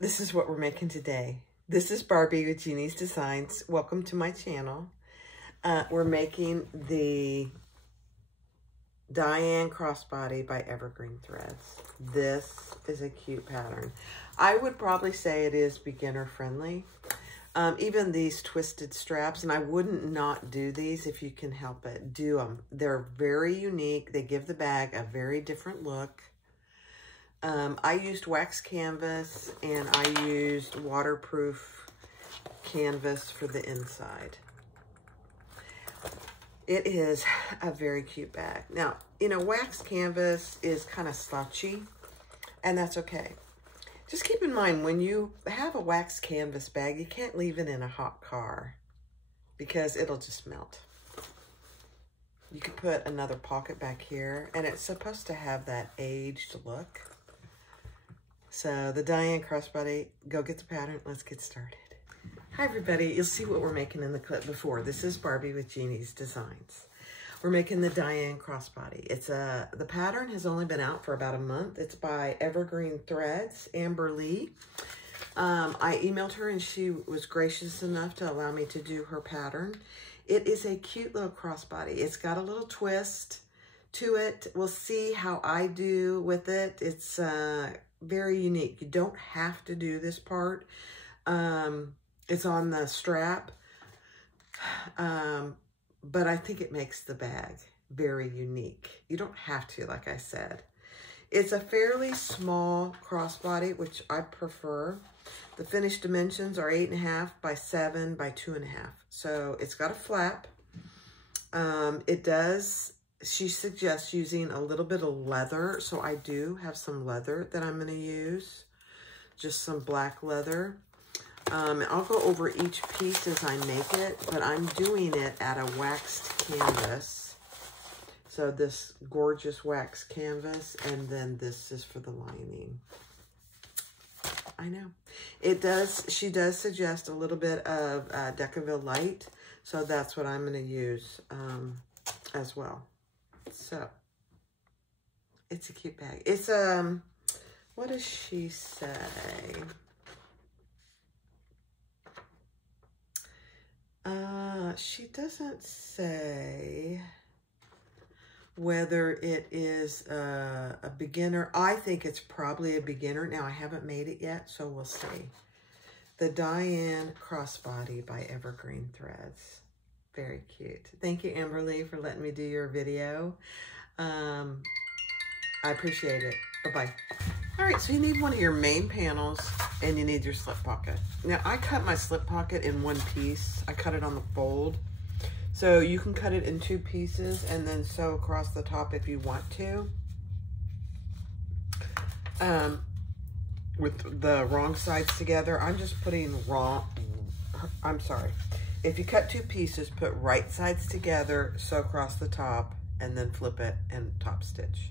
This is what we're making today. This is Barbie with Jeannie's Designs. Welcome to my channel. We're making the Dianne Crossbody by Evergreen Threads. This is a cute pattern. I would probably say it is beginner friendly. Even these twisted straps, and I wouldn't not do these if you can help it. Do them. They're very unique. They give the bag a very different look. I used wax canvas and I used waterproof canvas for the inside. It is a very cute bag. Now, you know, wax canvas is kind of slouchy, and that's okay. Just keep in mind, when you have a wax canvas bag, you can't leave it in a hot car because it'll just melt. You could put another pocket back here, and it's supposed to have that aged look. So the Dianne Crossbody, go get the pattern. Let's get started. Hi everybody, you'll see what we're making in the clip before. This is Barbie with Jeannie's Designs. We're making the Dianne Crossbody. The pattern has only been out for about a month. It's by Evergreen Threads, Amber Lee. I emailed her and she was gracious enough to allow me to do her pattern. It is a cute little crossbody. It's got a little twist to it. We'll see how I do with it. It's very unique. You don't have to do this part. It's on the strap, but I think it makes the bag very unique. You don't have to, like I said. It's a fairly small crossbody, which I prefer. The finished dimensions are 8.5 by 7 by 2.5. So it's got a flap. She suggests using a little bit of leather. So I do have some leather that I'm going to use. Just some black leather. I'll go over each piece as I make it, but I'm doing it at a waxed canvas. So this gorgeous wax canvas, and then this is for the lining. I know. She does suggest a little bit of Decaville Light, so that's what I'm going to use as well. So, it's a cute bag. It's, what does she say? She doesn't say whether it is a beginner. I think it's probably a beginner. Now, I haven't made it yet, so we'll see. The Dianne Crossbody by Evergreen Threads. Very cute. Thank you, Amberly, for letting me do your video. I appreciate it. Bye-bye. All right, so you need one of your main panels, and you need your slip pocket. Now, I cut my slip pocket in one piece. I cut it on the fold. So you can cut it in 2 pieces and then sew across the top if you want to. With the wrong sides together, I'm just putting If you cut 2 pieces, put right sides together, sew across the top, and then flip it and top stitch.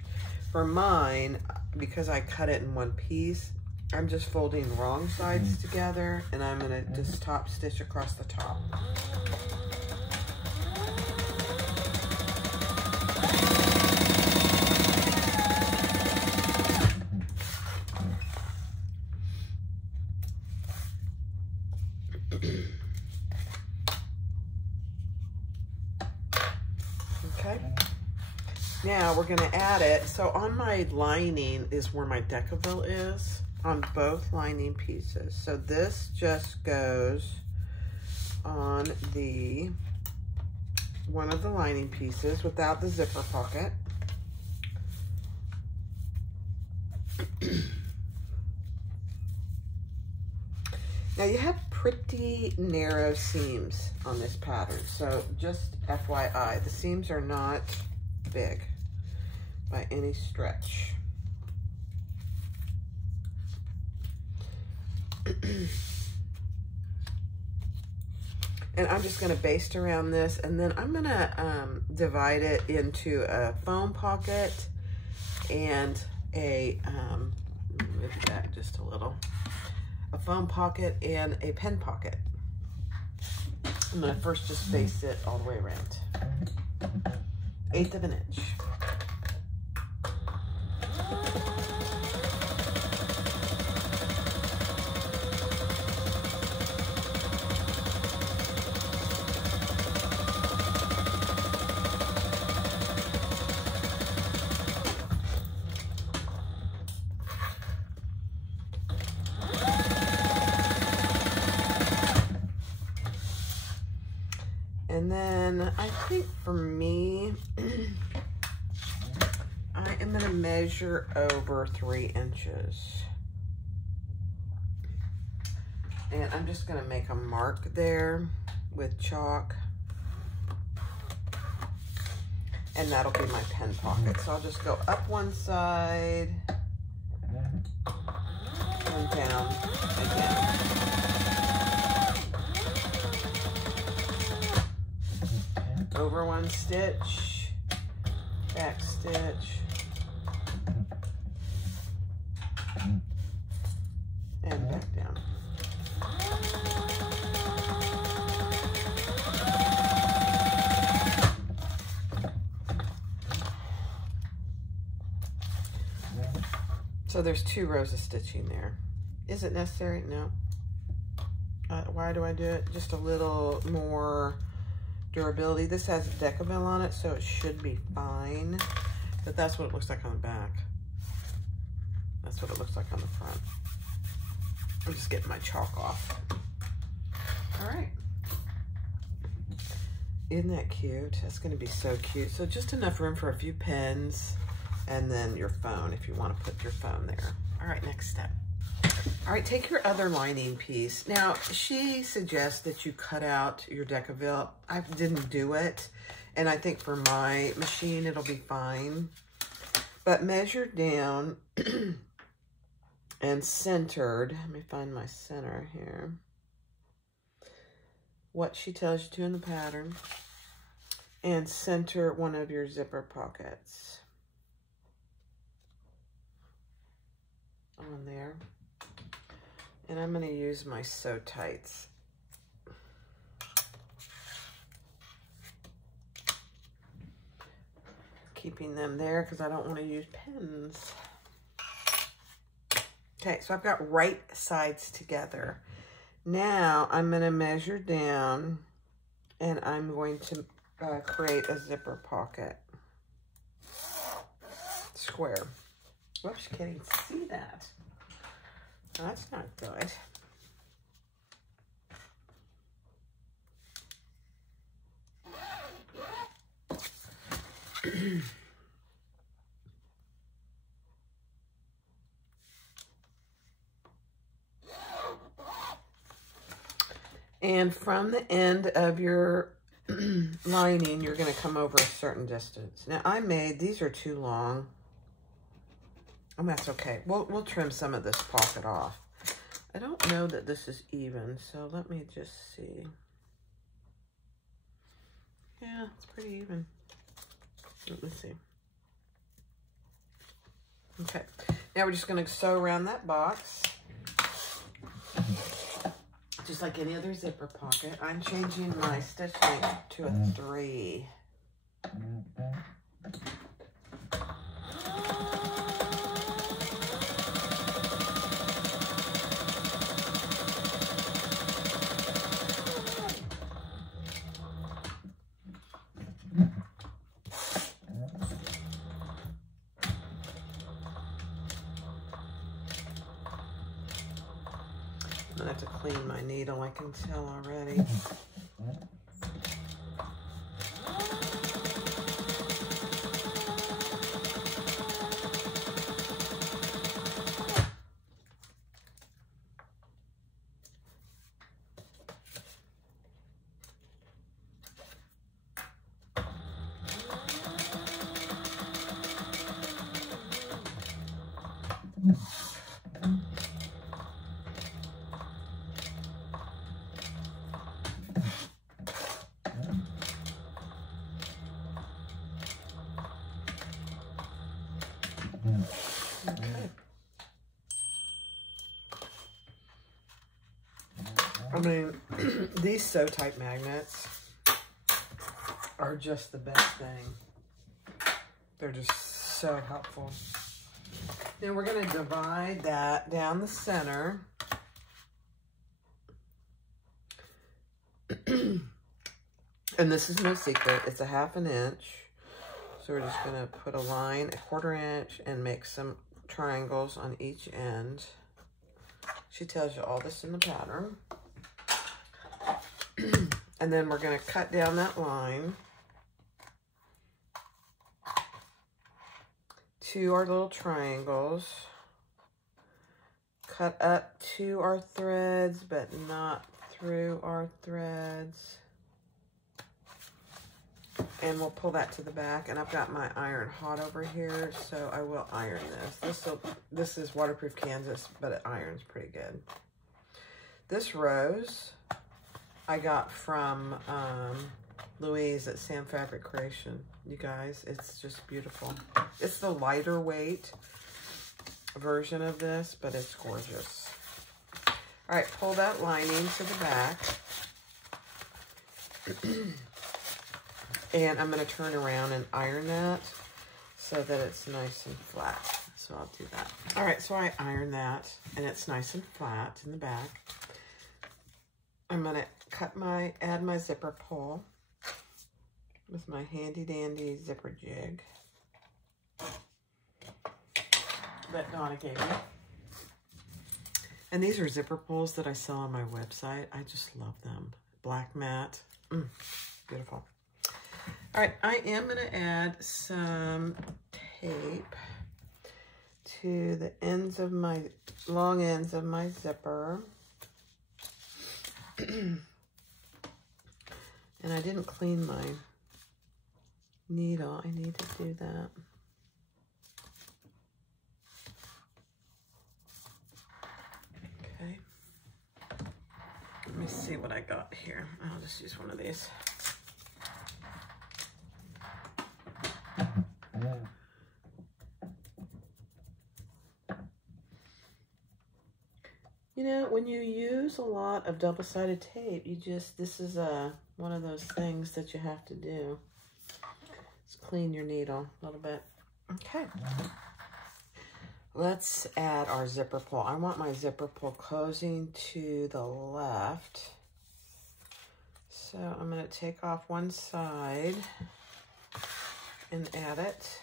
For mine, because I cut it in 1 piece, I'm just folding wrong sides together, and I'm gonna just top stitch across the top. Okay. Now we're going to add it. So on my lining is where my Decaville is on both lining pieces. So this just goes on one of the lining pieces without the zipper pocket. Now you have pretty narrow seams on this pattern. So just FYI, the seams are not big by any stretch. And I'm just going to baste around this, and then I'm going to divide it into a foam pocket and a move that just a little, a foam pocket and a pen pocket. I'm going to first just baste it all the way around. 1/8 of an inch. And then I think for me, I am going to measure over 3 inches. And I'm just going to make a mark there with chalk. And that'll be my pen pocket. So I'll just go up one side and down again. Over one stitch, back stitch, and back down. So there's 2 rows of stitching there. Is it necessary? No. Why do I do it? Just a little more durability. This has Decaville on it, so it should be fine. But that's what it looks like on the back. That's what it looks like on the front. I'm just getting my chalk off. All right. Isn't that cute? That's going to be so cute. So just enough room for a few pens and then your phone if you want to put your phone there. All right, next step. All right, take your other lining piece. Now, she suggests that you cut out your Decaville. I didn't do it, and I think for my machine, it'll be fine. But measure down and centered. Let me find my center here. What she tells you to in the pattern. And center one of your zipper pockets. On there. And I'm going to use my Sew Tights. Keeping them there because I don't want to use pens. Okay, so I've got right sides together. Now I'm going to measure down and I'm going to create a zipper pocket. Square. Whoops, you can't even see that. Oh, that's not good. And from the end of your lining, you're going to come over a certain distance. Now, these are too long. Oh, that's okay. We'll trim some of this pocket off. I don't know that this is even, so let me just see. Yeah, it's pretty even. Let me see. Okay. Now we're just going to sew around that box. Just like any other zipper pocket. I'm changing my stitch length to a 3. I'm gonna have to clean my needle, I can tell already. Okay. I mean, these Sew Tight magnets are just the best thing. They're just so helpful. Then we're going to divide that down the center. And this is no secret. It's a 1/2 inch. So we're just going to put a line, a 1/4 inch, and make some triangles on each end. She tells you all this in the pattern. And then we're going to cut down that line to our little triangles. Cut up to our threads, but not through our threads. And we'll pull that to the back. And I've got my iron hot over here, so I will iron this. This is waterproof Kansas, but it irons pretty good. This rose I got from Louise at Sam Fabric Creation. You guys, it's just beautiful. It's the lighter weight version of this, but it's gorgeous. All right, pull that lining to the back. And I'm going to turn around and iron that so that it's nice and flat. So I'll do that. All right, so I iron that, and it's nice and flat in the back. I'm going to add my zipper pull with my handy dandy zipper jig that Donna gave me. And these are zipper pulls that I sell on my website. I just love them. Black matte. Beautiful. All right, I am going to add some tape to the ends of my, long ends of my zipper. And I didn't clean my needle. I need to do that. Okay. Let me see what I got here. I'll just use one of these. You know, when you use a lot of double-sided tape, this is one of those things that you have to do. Just clean your needle a little bit. Okay. Let's add our zipper pull. I want my zipper pull closing to the left. So I'm going to take off one side and add it.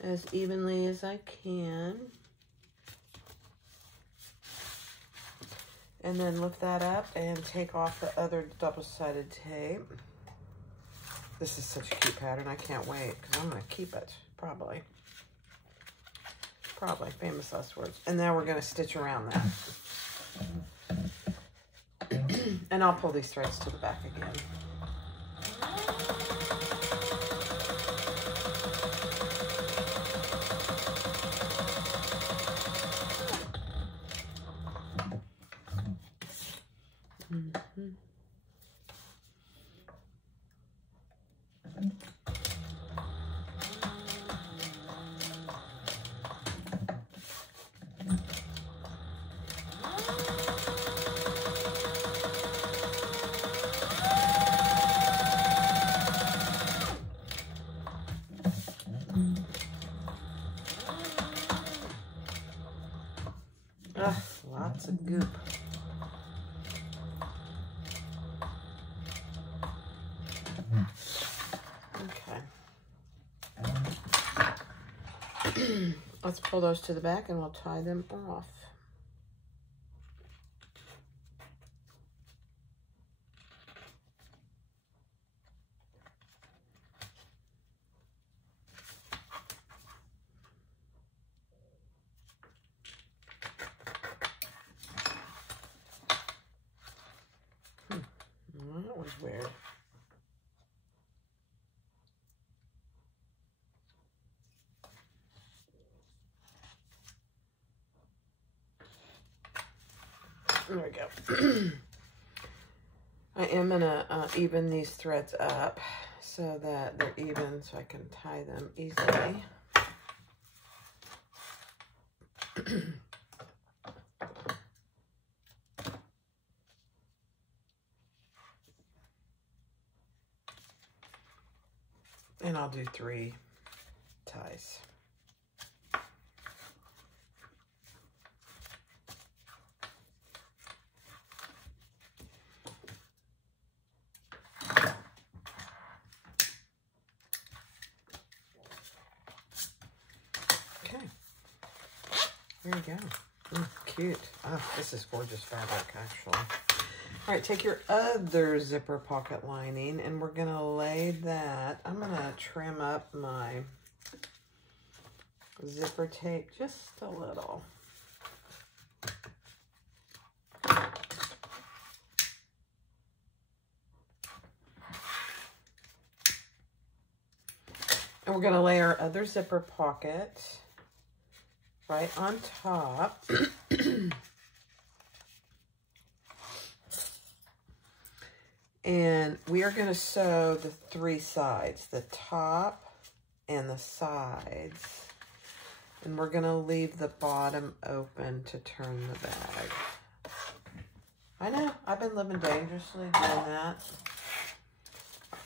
As evenly as I can. And then lift that up and take off the other double-sided tape. This is such a cute pattern. I can't wait because I'm going to keep it, probably. Probably, famous last words. And now we're going to stitch around that. And I'll pull these threads to the back again. Lots of goop. Okay. Let's pull those to the back and we'll tie them off. That was weird. There we go. I am gonna even these threads up so that they're even so I can tie them easily. And I'll do 3 ties. Okay. There we go. cute. Oh, this is gorgeous fabric, actually. All right, take your other zipper pocket lining, and we're gonna lay that. I'm gonna trim up my zipper tape just a little. And we're gonna lay our other zipper pocket right on top. And we are going to sew the 3 sides, the top and the sides. And we're going to leave the bottom open to turn the bag. I know, I've been living dangerously doing that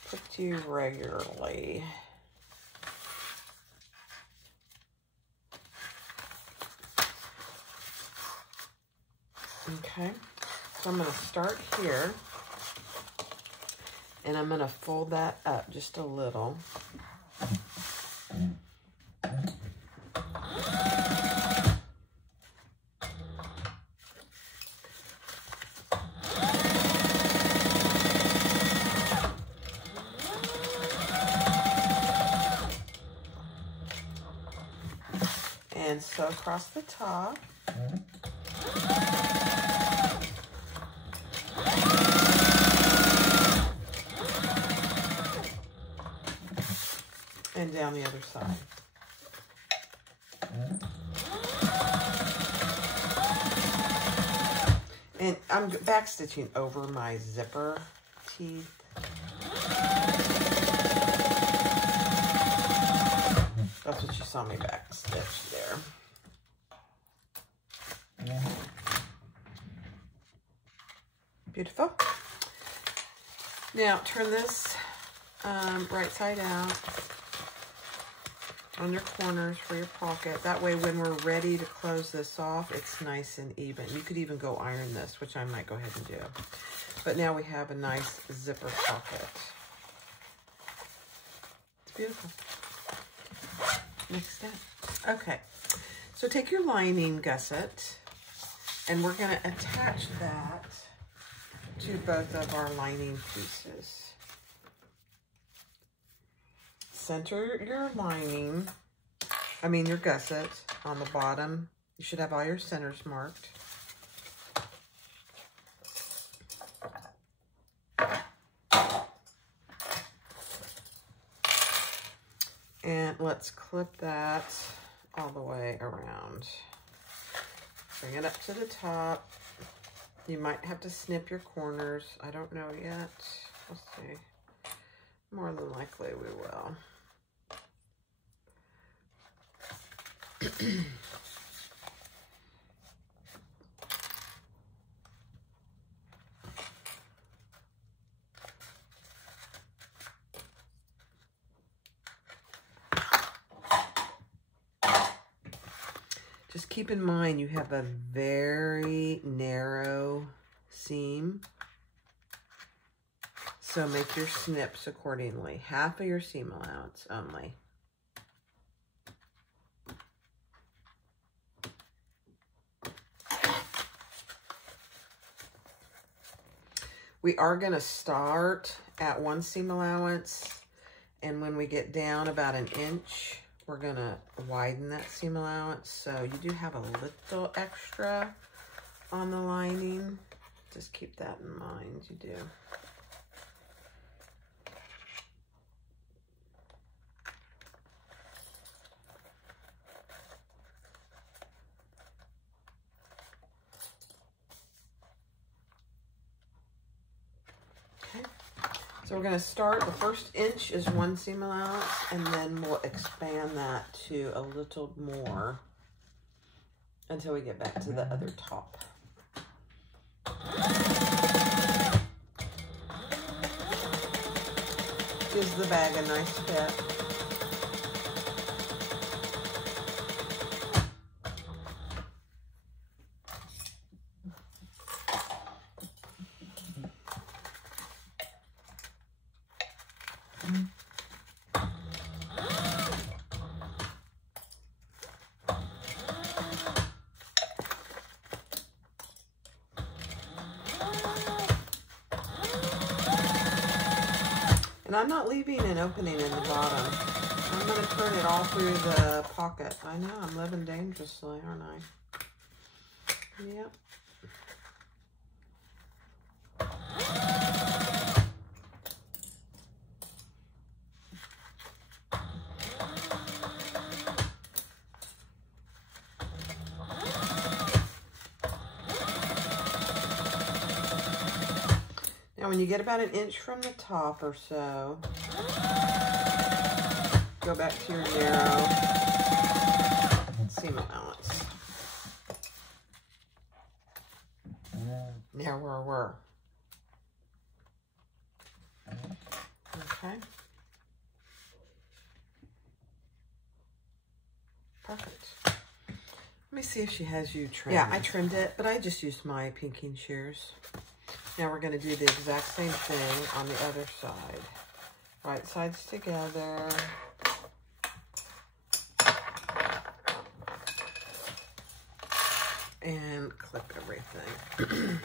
pretty regularly. Okay, so I'm going to start here. And I'm going to fold that up just a little. And sew across the top. And down the other side. And I'm back stitching over my zipper teeth. That's what you saw me back stitch there. Beautiful. Now turn this right side out on your corners for your pocket. That way when we're ready to close this off, it's nice and even. You could even go iron this, which I might go ahead and do. But now we have a nice zipper pocket. It's beautiful. Next step. Okay, so take your lining gusset and we're gonna attach that to both of our lining pieces. Center your lining, your gusset on the bottom. You should have all your centers marked. And let's clip that all the way around. Bring it up to the top. You might have to snip your corners. I don't know yet. We'll see. More than likely we will. Just keep in mind you have a very narrow seam. So make your snips accordingly. Half of your seam allowance only. We are going to start at 1 seam allowance, and when we get down about 1 inch, we're going to widen that seam allowance. So you do have a little extra on the lining. Just keep that in mind, you do. So we're going to start, the first inch is 1 seam allowance, and then we'll expand that to a little more until we get back to the other top. Gives the bag a nice fit. And I'm not leaving an opening in the bottom. I'm going to turn it all through the pocket. I know, I'm living dangerously, aren't I? Yep. Now, when you get about 1 inch from the top or so, go back to your narrow seam allowance. Narrower. Okay. Perfect. Let me see if she has you trimmed. Yeah, I trimmed it, but I just used my pinking shears. Now we're going to do the exact same thing on the other side. Right sides together. And clip everything.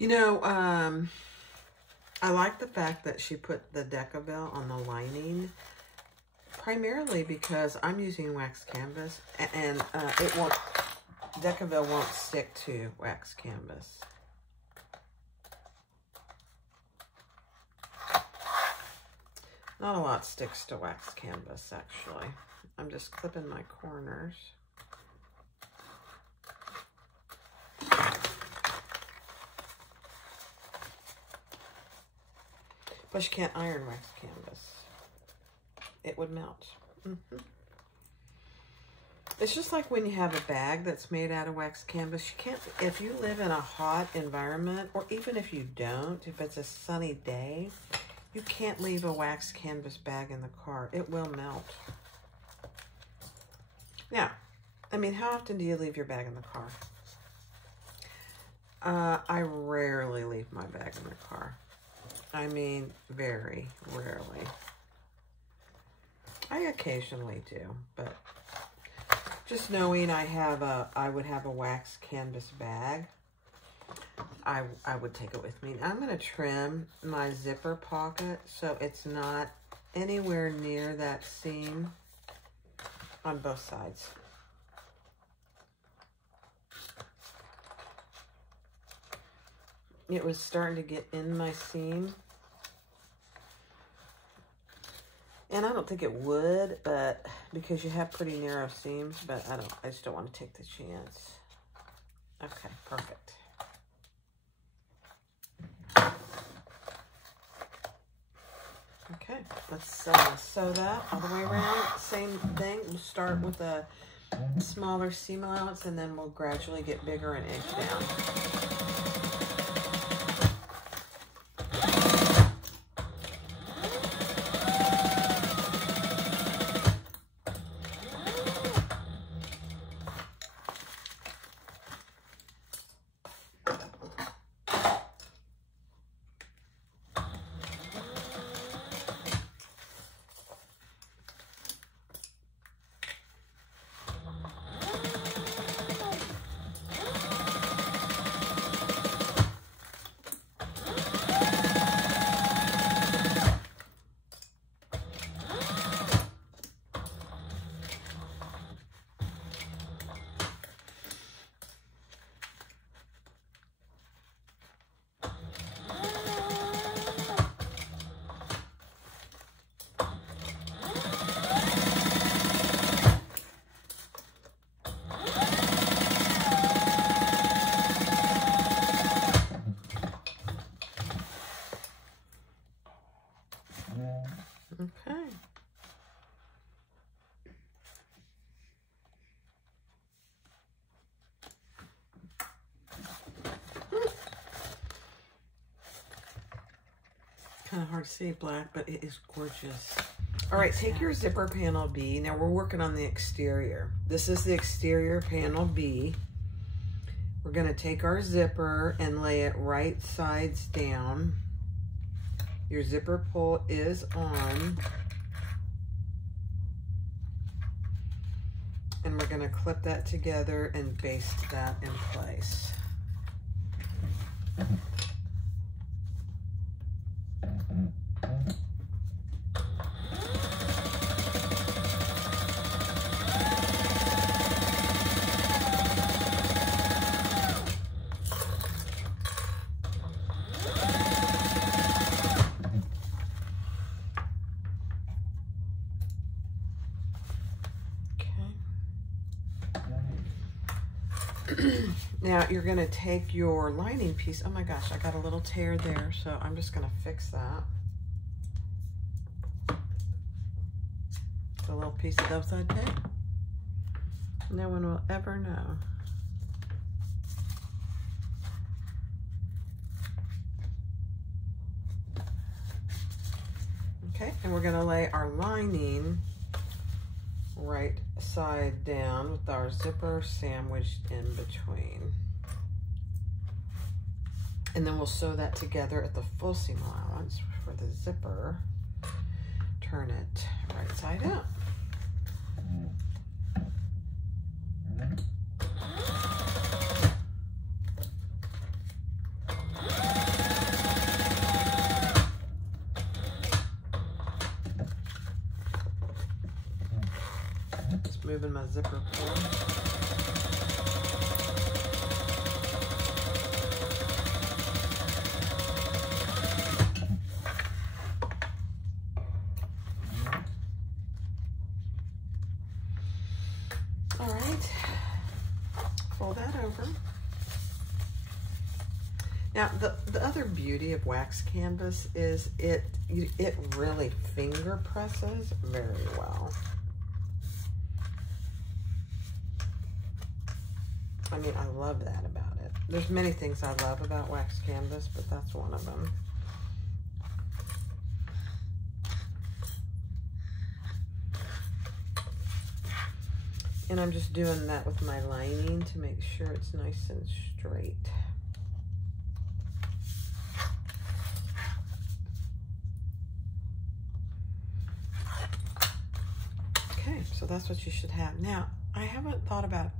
You know, I like the fact that she put the Decaville on the lining, primarily because I'm using wax canvas, and Decaville won't stick to wax canvas. Not a lot sticks to wax canvas, actually. I'm just clipping my corners. But you can't iron wax canvas. It would melt. It's just like when you have a bag that's made out of wax canvas. You can't, if you live in a hot environment, or even if you don't, if it's a sunny day, you can't leave a wax canvas bag in the car. It will melt. Now, I mean, how often do you leave your bag in the car? I rarely leave my bag in the car. I mean, very rarely. I occasionally do, but just knowing I would have a wax canvas bag, I would take it with me. I'm going to trim my zipper pocket so it's not anywhere near that seam on both sides. It was starting to get in my seam. And I don't think it would, but because you have pretty narrow seams, but I just don't want to take the chance. Okay, perfect. Okay, let's sew that all the way around. Same thing, we'll start with a smaller seam allowance and then we'll gradually get bigger and inch down. kind of hard to see black, but it is gorgeous. All right, take your zipper panel B. Now we're working on the exterior. This is the exterior panel B. We're gonna take our zipper and lay it right sides down. Your zipper pull is on. And we're gonna clip that together and baste that in place. Now you're going to take your lining piece. Oh my gosh, I got a little tear there, so I'm just going to fix that. A little piece of outside tape. No one will ever know. Okay, and we're going to lay our lining right side down with our zipper sandwiched in between. And then we'll sew that together at the full seam allowance for the zipper. Turn it right side out. Just moving my zipper pull. All right, fold that over. Now, the other beauty of wax canvas is it really finger presses very well. I mean, I love that about it. There's many things I love about wax canvas, but that's one of them. And I'm just doing that with my lining to make sure it's nice and straight. Okay, so that's what you should have. Now, I haven't thought about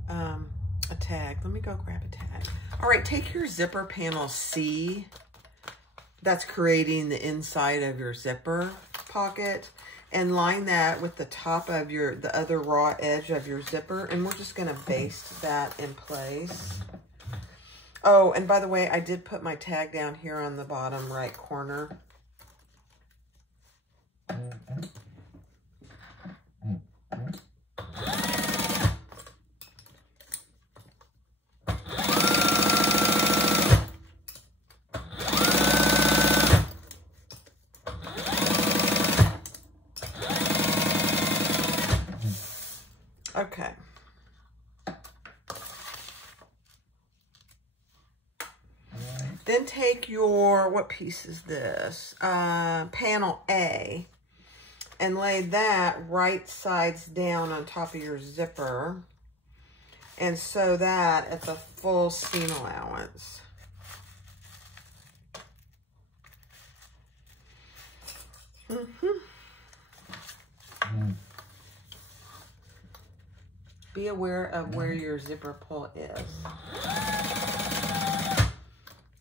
a tag. Let me go grab a tag. All right, take your zipper panel C. That's creating the inside of your zipper pocket, and line that with the top of the other raw edge of your zipper, and we're just gonna baste that in place. Oh, and by the way, I did put my tag down here on the bottom right corner. Okay. Then take your, what piece is this? Panel A, and lay that right sides down on top of your zipper and sew that at the full seam allowance. Be aware of where your zipper pull is.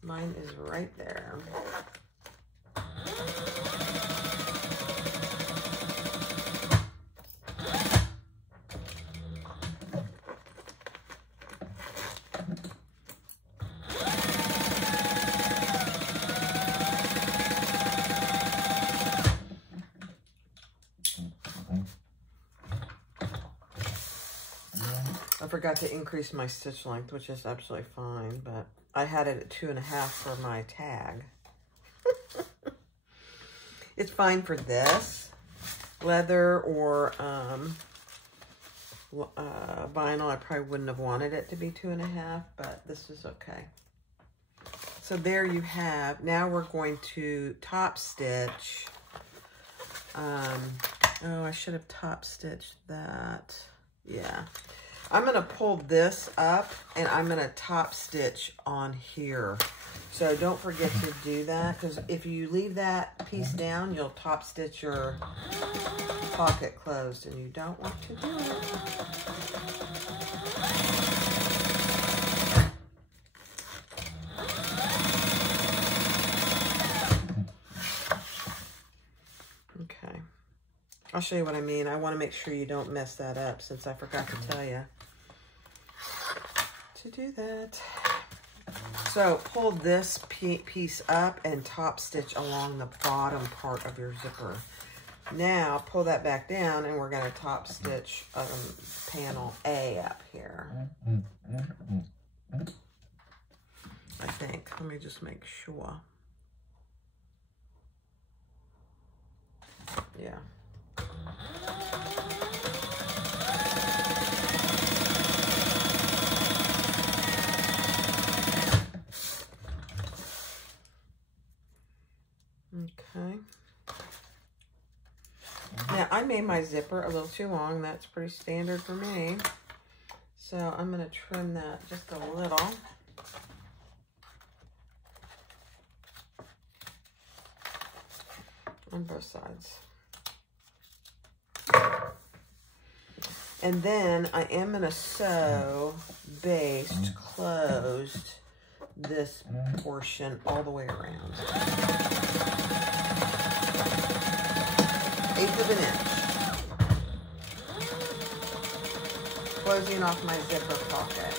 Mine is right there. I forgot to increase my stitch length, which is absolutely fine, but I had it at 2.5 for my tag. It's fine for this. Leather or vinyl, I probably wouldn't have wanted it to be 2.5, but this is okay. So there you have. Now we're going to top stitch. Oh, I should have top stitched that. Yeah. I'm going to pull this up and I'm going to top stitch on here. So don't forget to do that, because if you leave that piece down, you'll top stitch your pocket closed and you don't want to do it. Okay. I'll show you what I mean. I want to make sure you don't mess that up, since I forgot to tell you to do that. So pull this piece up and top stitch along the bottom part of your zipper. Now pull that back down and we're going to top stitch panel A up here. I think. Let me just make sure. Yeah. Okay. Now, I made my zipper a little too long. That's pretty standard for me. So I'm going to trim that just a little. On both sides. And then I am going to sew based closed this portion all the way around. 1/8 of an inch. Closing off my zipper pocket.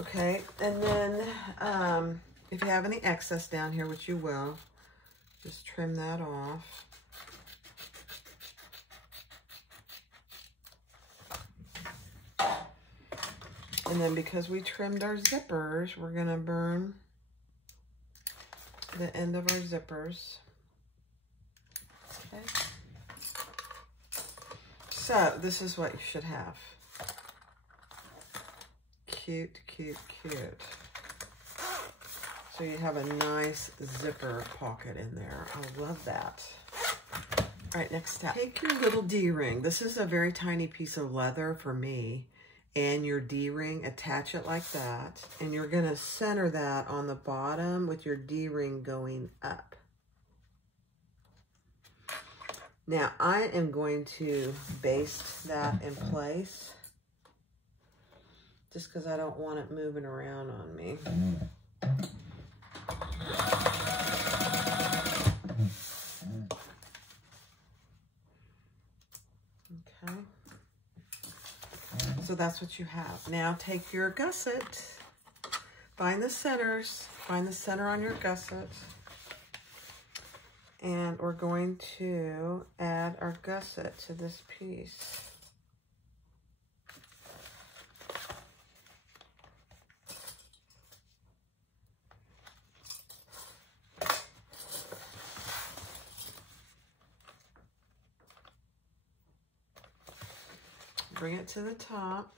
Okay, and then if you have any excess down here, which you will, just trim that off. And then because we trimmed our zippers, we're going to burn the end of our zippers. Okay. So this is what you should have. Cute, cute, cute. So you have a nice zipper pocket in there. I love that. All right, next step. Take your little D-ring. This is a very tiny piece of leather for me. And your D-ring, attach it like that. And you're gonna center that on the bottom with your D-ring going up. Now I am going to baste that in place, just because I don't want it moving around on me. Okay. So that's what you have. Now take your gusset, find the centers, find the center on your gusset, and we're going to add our gusset to this piece. Bring it to the top.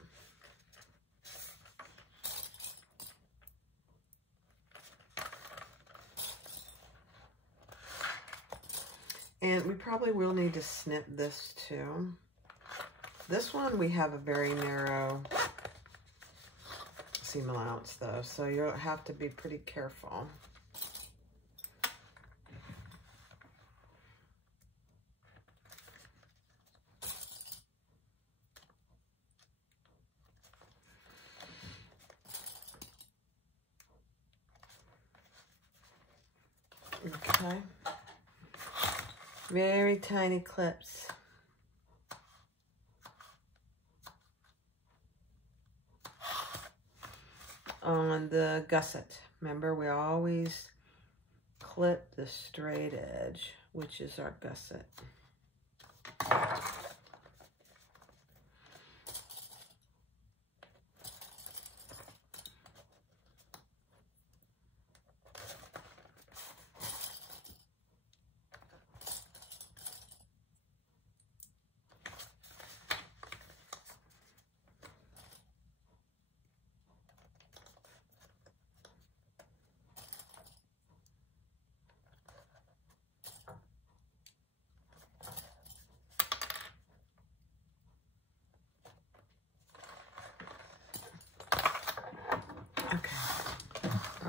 And we probably will need to snip this too. This one we have a very narrow seam allowance though, so you'll have to be pretty careful. Okay. Very tiny clips. On the gusset. Remember, we always clip the straight edge, which is our gusset.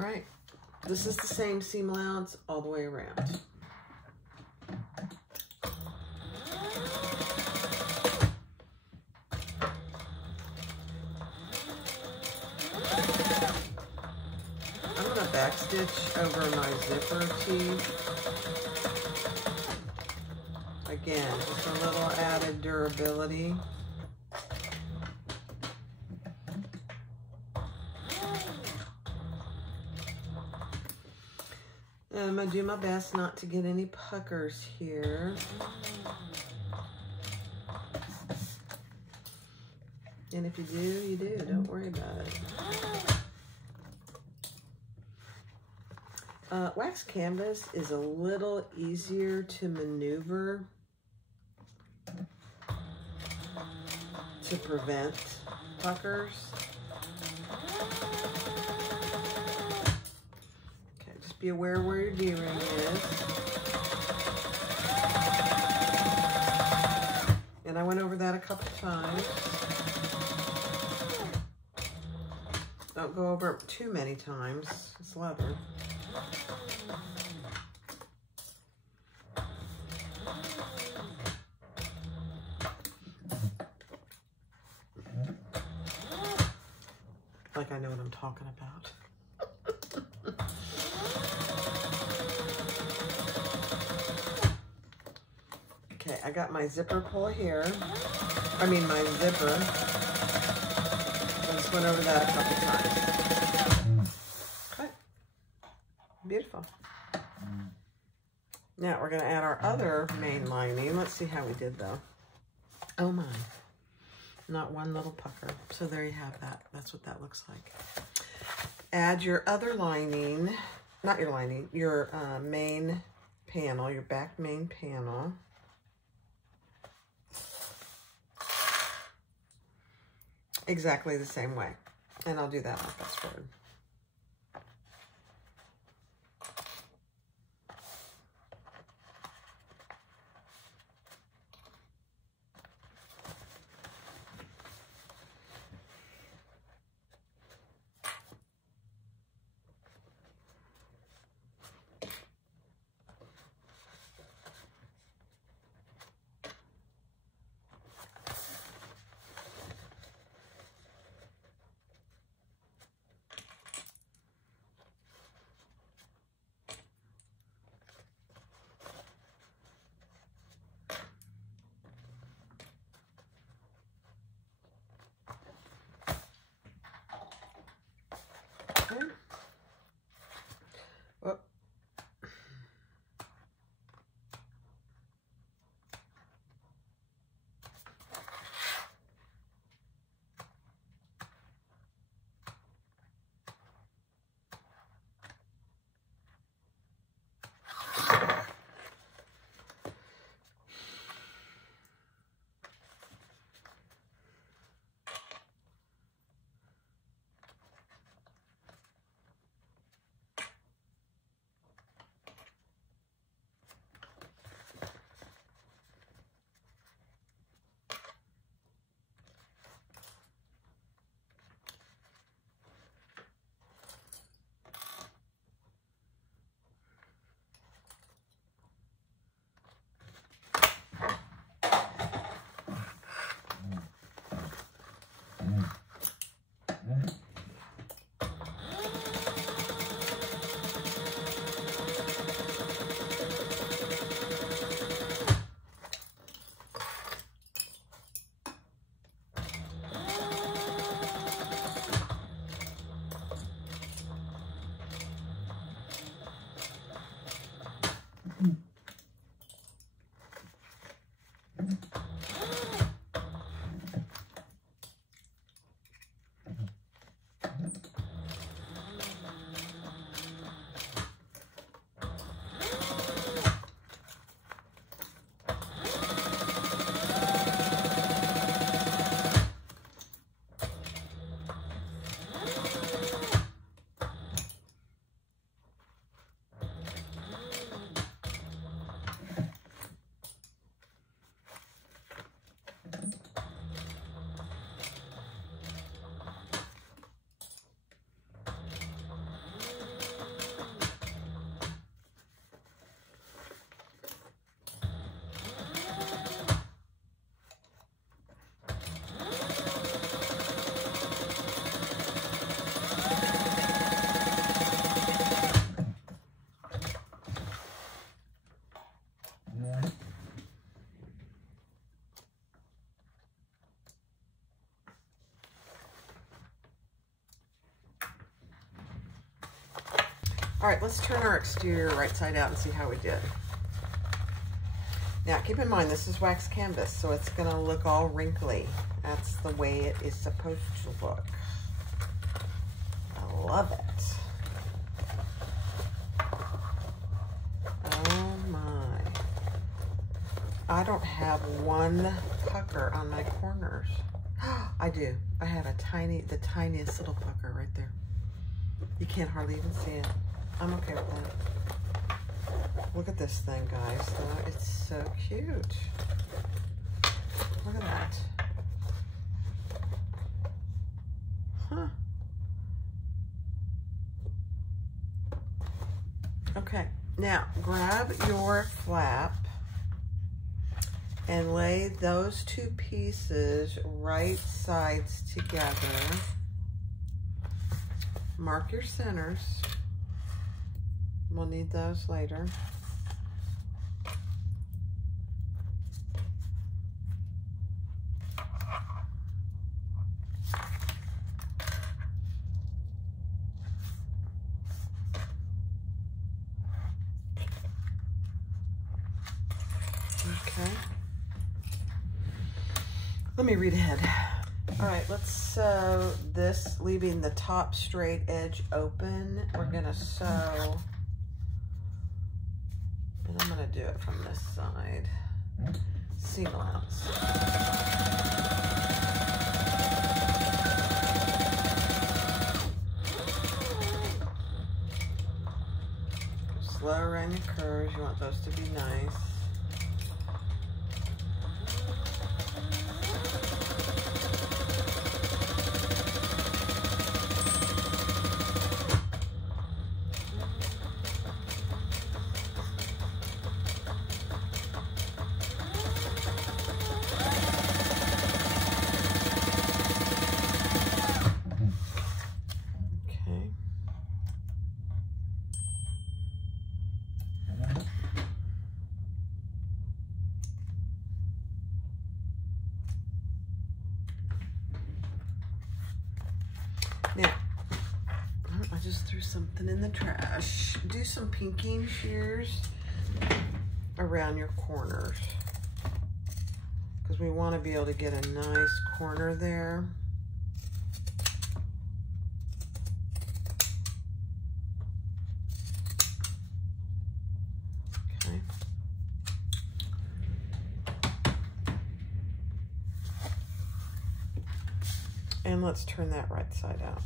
right. This is the same seam allowance all the way around. I'm going to backstitch over my zipper tee. Again, just a little added durability. I'm going to do my best not to get any puckers here. And if you do, you do. Don't worry about it. Wax canvas is a little easier to maneuver to prevent puckers. Be aware where your D-ring is. And I went over that a couple times. Don't go over it too many times. It's leather. Like I know what I'm talking about. Okay, I got my zipper pull here. I mean my zipper. I just went over that a couple times. Okay. Beautiful. Now we're going to add our other main lining. Let's see how we did though. Oh my. Not one little pucker. So there you have that. That's what that looks like. Add your other lining. Not your lining. Your main panel. Your back main panel. Exactly the same way. And I'll do that on fast forward. All right, let's turn our exterior right side out and see how we did. Now, keep in mind, this is wax canvas, so it's gonna look all wrinkly. That's the way it is supposed to look. I love it. Oh my. I don't have one pucker on my corners. I do. I have the tiniest little pucker right there. You can't hardly even see it. I'm okay with that. Look at this thing, guys. It's so cute. Look at that. Huh. Okay, now grab your flap and lay those two pieces right sides together. Mark your centers. We'll need those later. Okay. Let me read ahead. All right, let's sew this, leaving the top straight edge open. We're gonna sew, and I'm gonna do it from this side. Seam allowance. Slow around your curves. You want those to be nice. Now, I just threw something in the trash. Do some pinking shears around your corners, because we want to be able to get a nice corner there. Okay. And let's turn that right side out.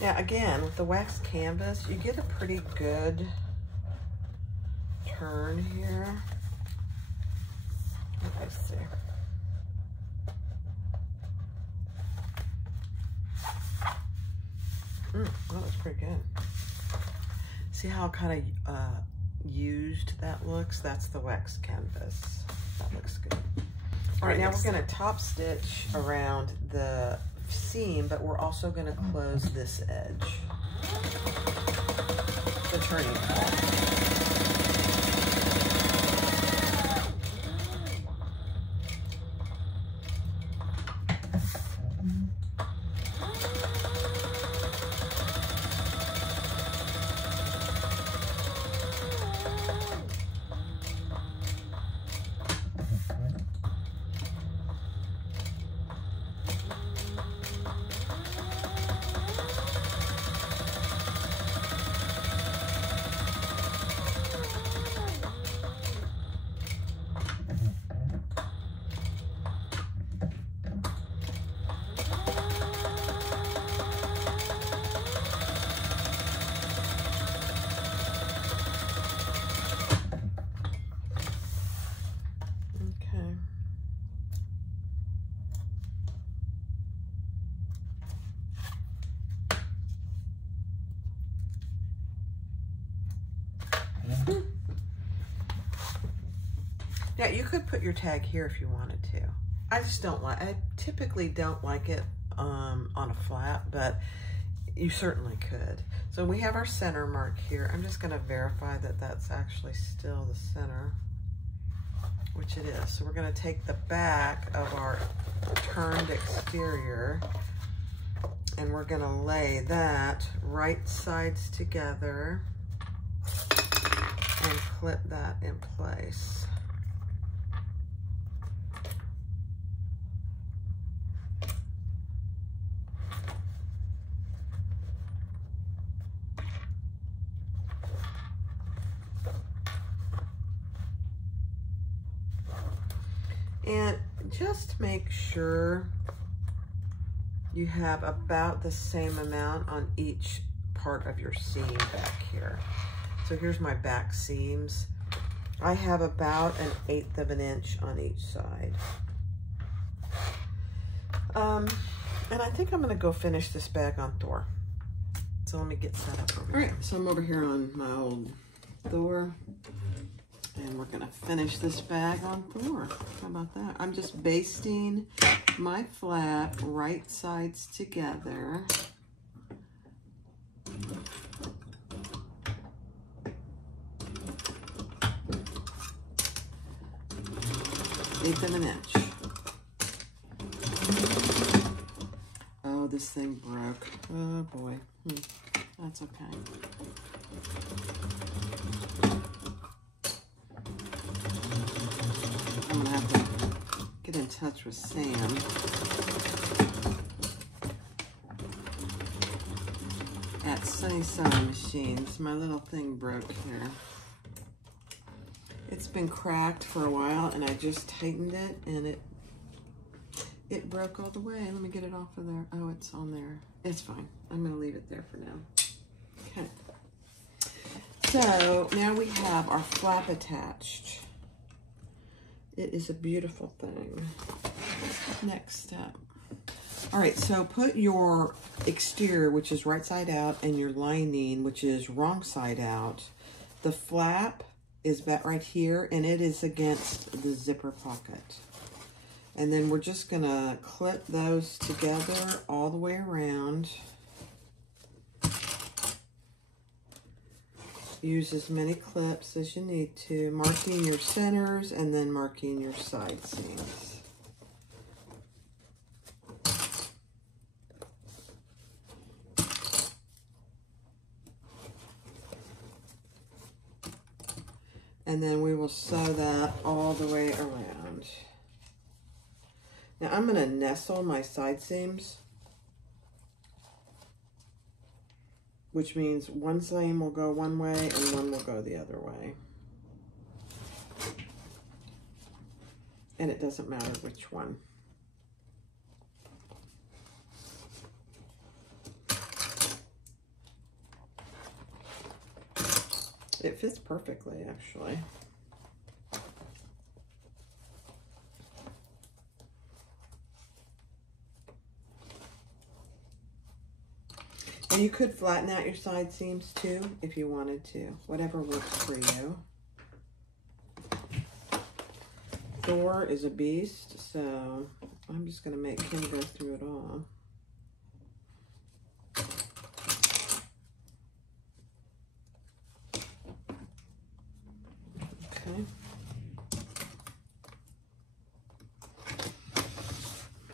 Now again, with the wax canvas, you get a pretty good turn here. Let's see. That looks pretty good. See how kind of used that looks? That's the wax canvas. That looks good. All right, now we're gonna top stitch around the seam, but we're also going to close this edge, the turning point. Now, you could put your tag here if you wanted to. I just don't like, I typically don't like it on a flap, but you certainly could. So we have our center mark here. I'm just gonna verify that that's actually still the center, which it is. So we're gonna take the back of our turned exterior and we're gonna lay that right sides together and clip that in place. And just make sure you have about the same amount on each part of your seam back here. So here's my back seams. I have about 1/8 of an inch on each side. And I think I'm gonna go finish this bag on Thor. So let me get set up over here. All right, so I'm over here on my old Thor. And we're gonna finish this bag on Thor. How about that? I'm just basting my flap right sides together. Eighth of an inch. Oh, this thing broke. Oh boy. That's okay. I'm gonna have to get in touch with Sam. At Sunny Sewing Machines. My little thing broke here. It's been cracked for a while and I just tightened it and it broke all the way. Let me get it off of there. Oh, it's on there. It's fine. I'm gonna leave it there for now. Okay. So now we have our flap attached. It is a beautiful thing. Next step. All right, so put your exterior, which is right side out, and your lining, which is wrong side out. The flap is back right here, and it is against the zipper pocket. And then we're just gonna clip those together all the way around. Use as many clips as you need to, marking your centers and then marking your side seams. And then we will sew that all the way around. Now I'm going to nestle my side seams, which means one seam will go one way and one will go the other way. And it doesn't matter which one. It fits perfectly, actually. And you could flatten out your side seams too, if you wanted to. Whatever works for you. Thor is a beast, so I'm just going to make him go through it all. Okay.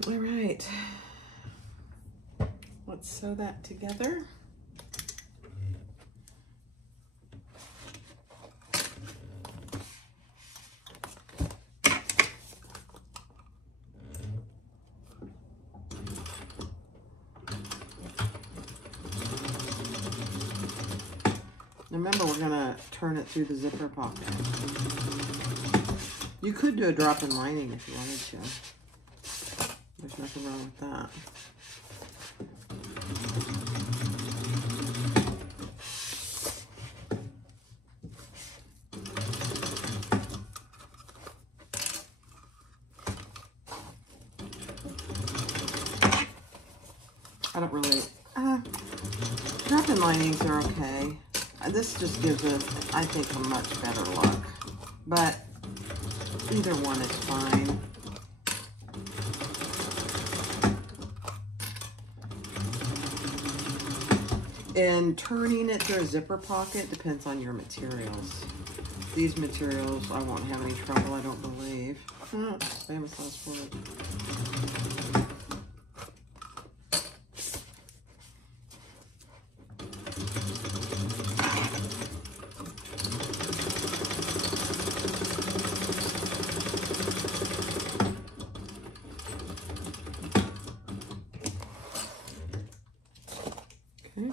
All right. Let's sew that together. Remember, we're gonna turn it through the zipper pocket. You could do a drop-in lining if you wanted to. There's nothing wrong with that. I don't really, drop-in linings are okay. This just gives it, I think, a much better look. But Either one is fine. And turning it to a zipper pocket depends on your materials. These materials, I won't have any trouble, I don't believe. Oh, famous last word. Okay.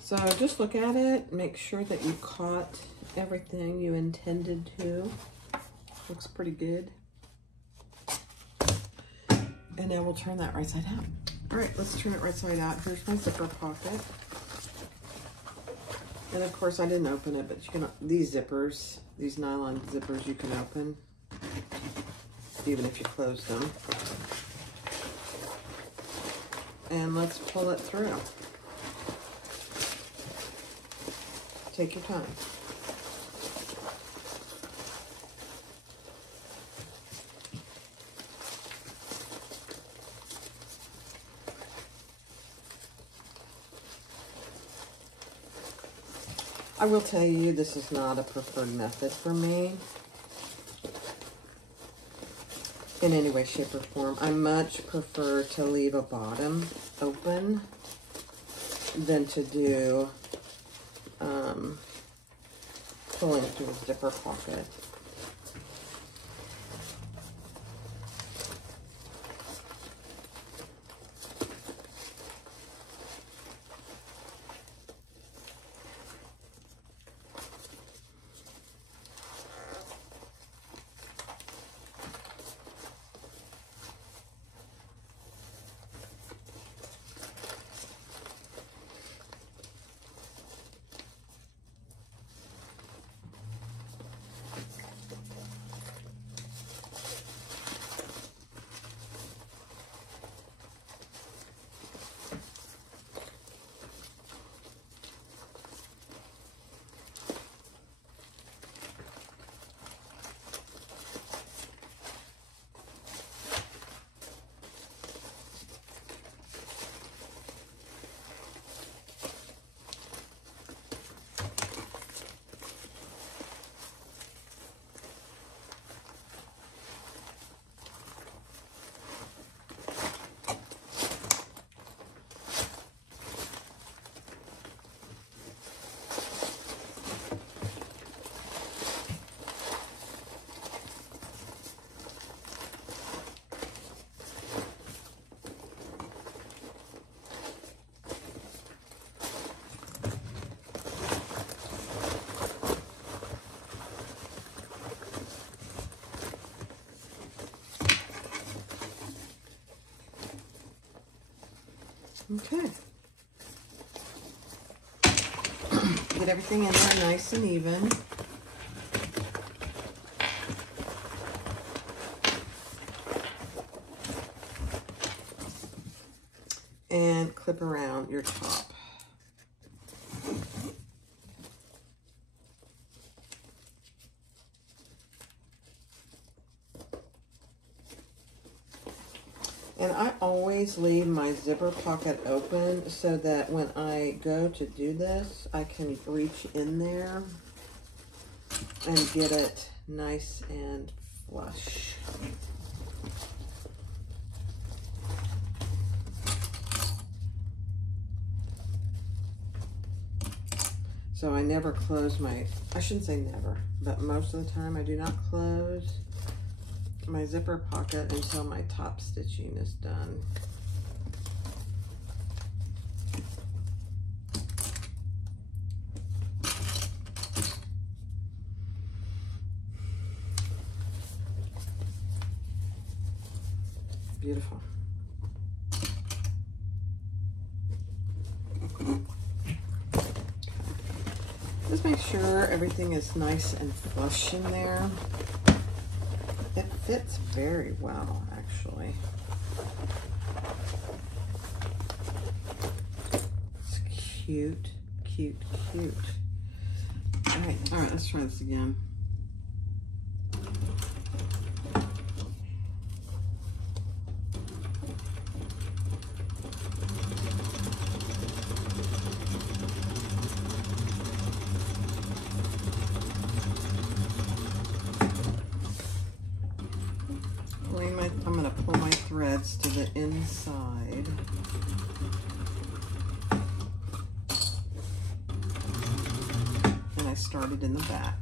So just look at it, make sure that you caught everything you intended to. Looks pretty good. And now we'll turn that right side out. All right, let's turn it right side out. Here's my zipper pocket. And of course I didn't open it, but you can, these zippers, these nylon zippers you can open, even if you close them. And let's pull it through. Take your time. I will tell you, this is not a preferred method for me in any way, shape, or form. I much prefer to leave a bottom open than to do pulling through a zipper pocket. Okay. Get everything in there nice and even. And clip around your top. And I always leave my zipper pocket open so that when I go to do this, I can reach in there and get it nice and flush. So I never close my, I shouldn't say never, but most of the time I do not close my zipper pocket until my top stitching is done. Beautiful. Just make sure everything is nice and flush in there. It fits very well, actually. It's cute, cute, cute. All right, let's try this again. I'm going to pull my threads to the inside. And I started in the back.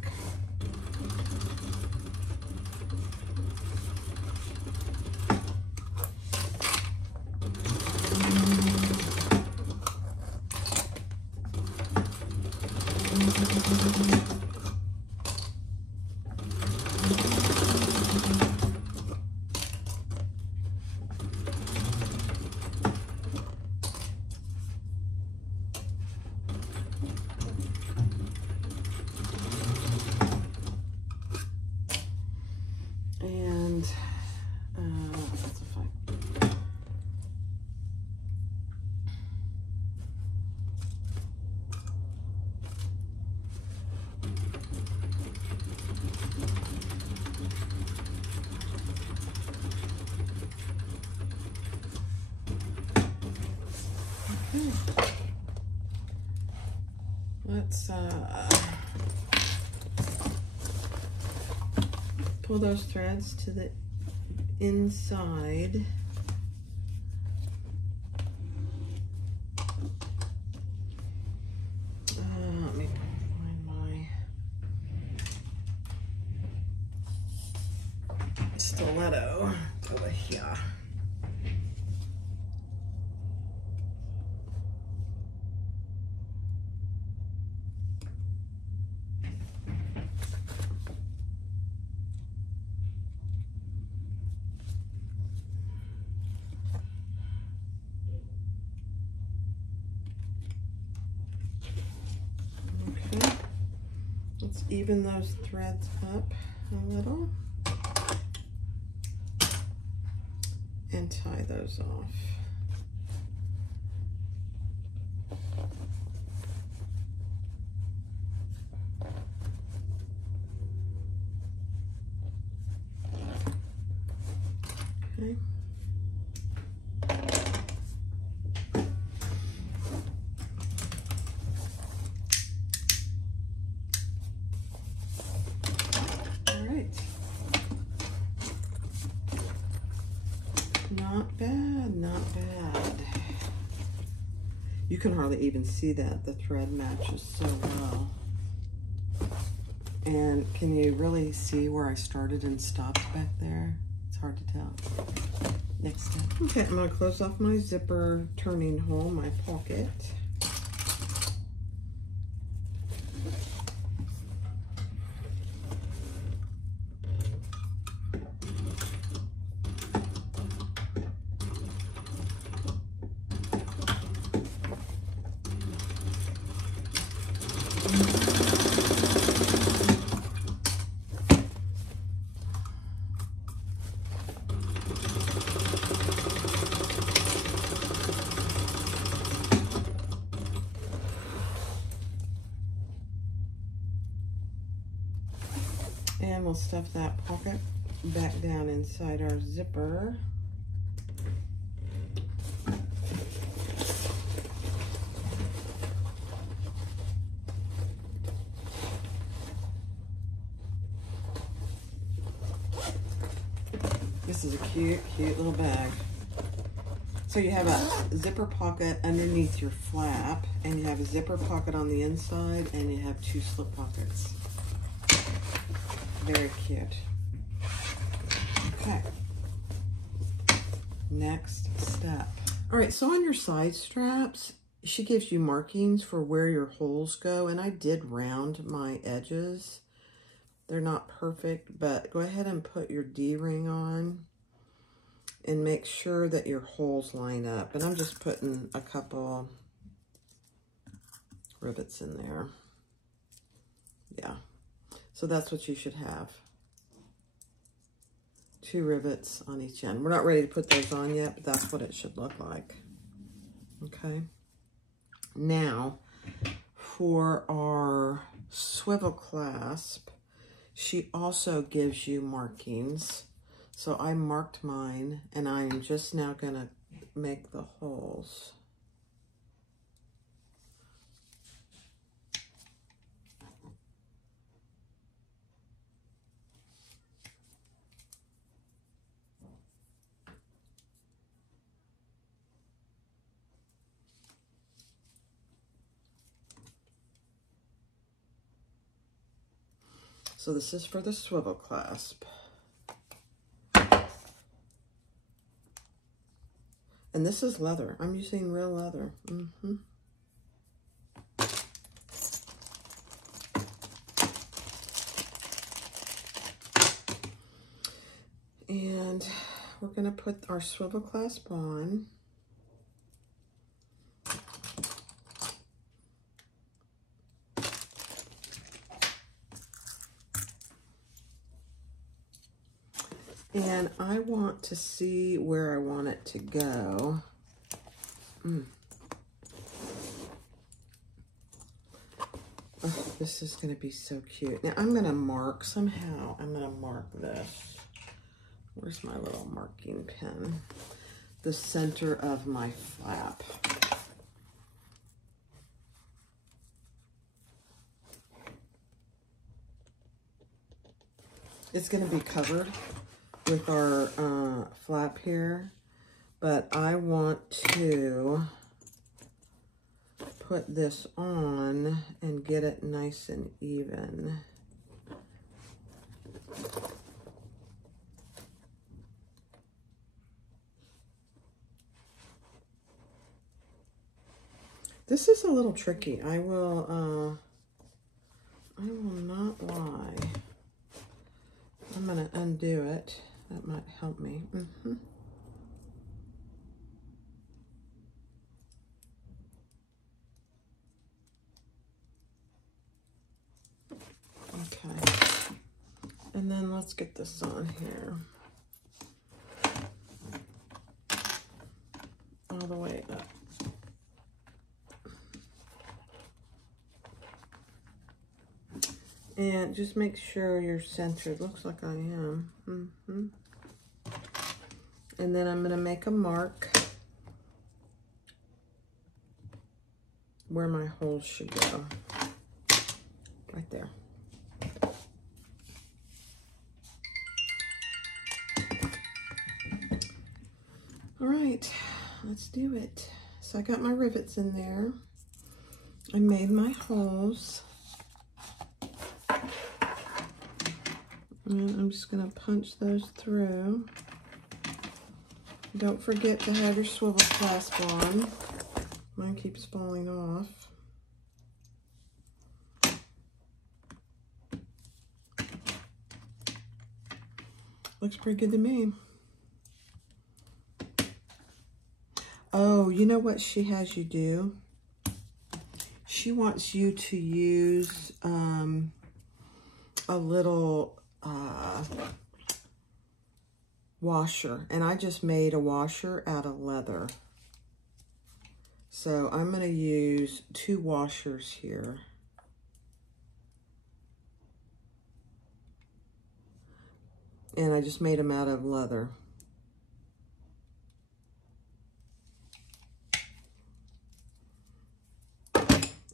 Let's pull those threads to the inside. Let me find my stiletto over here. Let's even those threads up a little and tie those off. Okay. Not bad, not bad. You can hardly even see that. The thread matches so well. And can you really see where I started and stopped back there? It's hard to tell. Next step. Okay, I'm going to close off my zipper turning hole, my pocket. And we'll stuff that pocket back down inside our zipper. This is a cute, cute little bag. So you have a zipper pocket underneath your flap, and you have a zipper pocket on the inside, and you have two slip pockets. Very cute. Okay. Next step. All right, so on your side straps, she gives you markings for where your holes go, and I did round my edges. They're not perfect, but go ahead and put your D-ring on and make sure that your holes line up. And I'm just putting a couple rivets in there. Yeah. So that's what you should have. 2 rivets on each end. We're not ready to put those on yet, but that's what it should look like. Okay. Now, for our swivel clasp, she also gives you markings. So I marked mine, and I am just now going to make the holes. So this is for the swivel clasp. And this is leather. I'm using real leather. And we're going to put our swivel clasp on. And I want to see where I want it to go. Oh, this is going to be so cute. Now I'm going to mark somehow. I'm going to mark this. Where's my little marking pen? The center of my flap. It's going to be covered with our flap here, but I want to put this on and get it nice and even. This is a little tricky. I will not lie. I'm going to undo it. That might help me. Okay. And then let's get this on here. All the way up. And just make sure you're centered. Looks like I am. And then I'm going to make a mark where my holes should go. Right there. All right, let's do it. So I got my rivets in there. I made my holes. And I'm just going to punch those through. Don't forget to have your swivel clasp on. Mine keeps falling off. Looks pretty good to me. Oh, you know what she has you do? She wants you to use a little washer, and I just made a washer out of leather. So I'm going to use 2 washers here. And I just made them out of leather.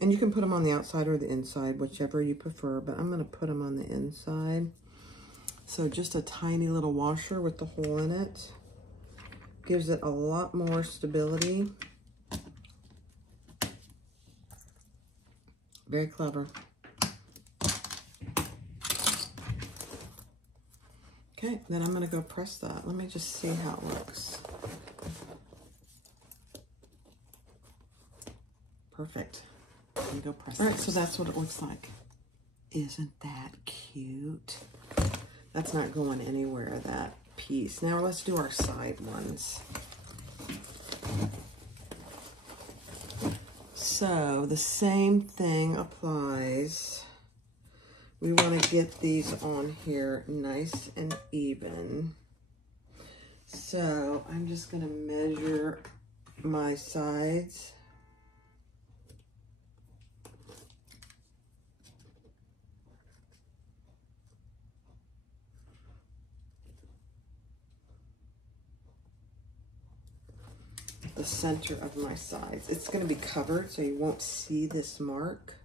And you can put them on the outside or the inside, whichever you prefer, but I'm going to put them on the inside. So just a tiny little washer with the hole in it. Gives it a lot more stability. Very clever. Okay, then I'm going to go press that. Let me just see how it looks. Perfect. Let me go press it. All right, so that's what it looks like. Isn't that cute? That's not going anywhere, that piece. Now let's do our side ones. So the same thing applies. We want to get these on here nice and even. So I'm just going to measure my sides. the center of my sides. It's going to be covered, so you won't see this mark.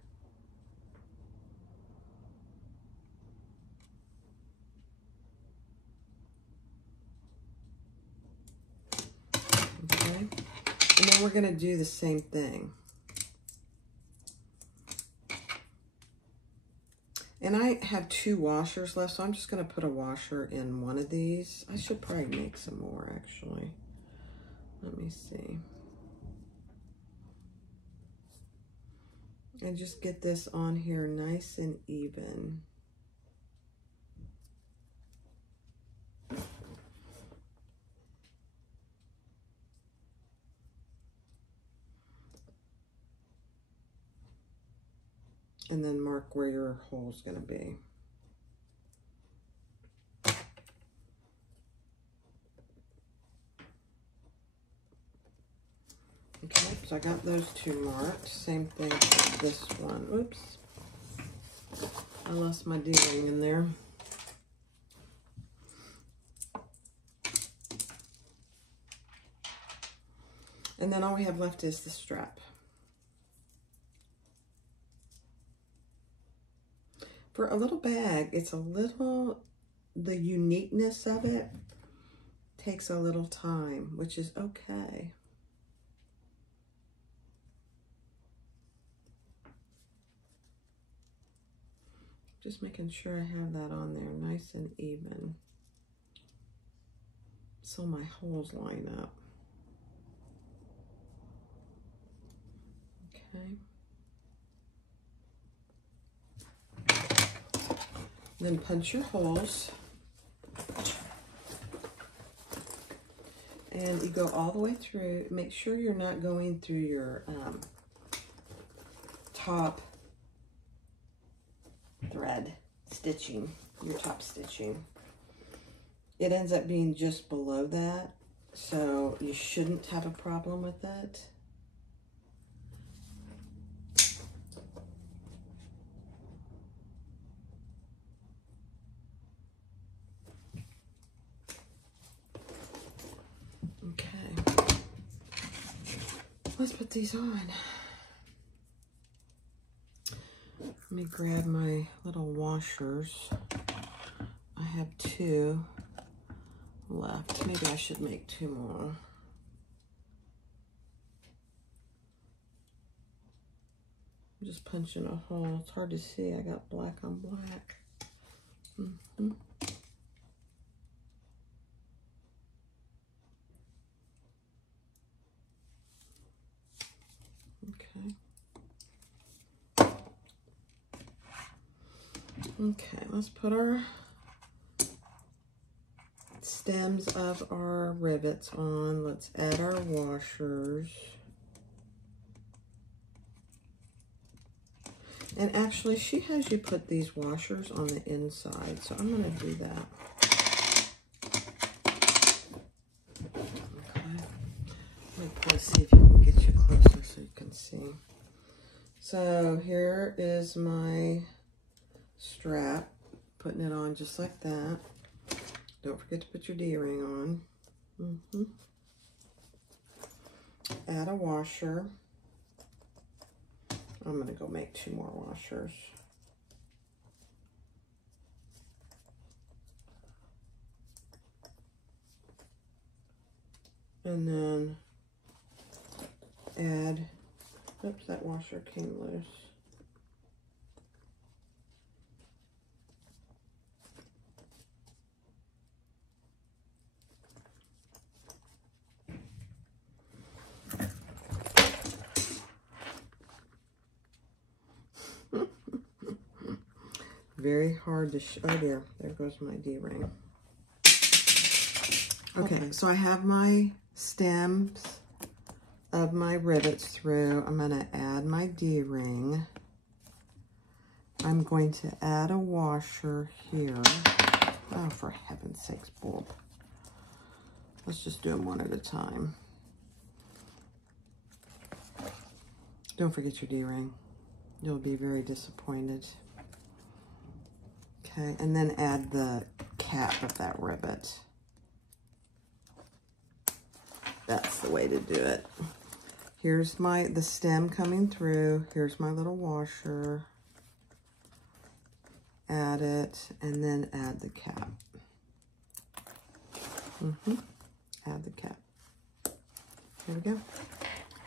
Okay, and then we're going to do the same thing. And I have 2 washers left, so I'm just going to put a washer in one of these. I should probably make some more, actually. Let me see. And just get this on here nice and even. And then mark where your hole's going to be. Okay, so I got those 2 marked. Same thing for this one. Oops. I lost my D-ring in there. And then all we have left is the strap. For a little bag, it's a little, the uniqueness of it takes a little time, which is okay. Just making sure I have that on there nice and even, so my holes line up. Okay. Then punch your holes. And you go all the way through. Make sure you're not going through your top thread stitching, your top stitching. It ends up being just below that, so you shouldn't have a problem with it. Okay, let's put these on. Let me grab my little washers. I have 2 left. Maybe I should make 2 more. I'm just punching a hole. It's hard to see. I got black on black. Okay. Okay, let's put our stems of our rivets on. Let's add our washers. And actually, she has you put these washers on the inside, so I'm going to do that. Okay. Let's see if you can get you closer so you can see. So here is my strap, putting it on just like that. Don't forget to put your D-ring on. Add a washer. I'm going to go make 2 more washers. And then add, oops, that washer came loose. Very hard to oh dear, there goes my D-ring. Okay, so I have my stems of my rivets through. I'm going to add my D-ring. I'm going to add a washer here. Oh, for heaven's sakes, bulb. Let's just do them one at a time. Don't forget your D-ring. You'll be very disappointed. Okay, and then add the cap of that rivet. That's the way to do it. Here's the stem coming through. Here's my little washer. Add it, and then add the cap. Add the cap. There we go.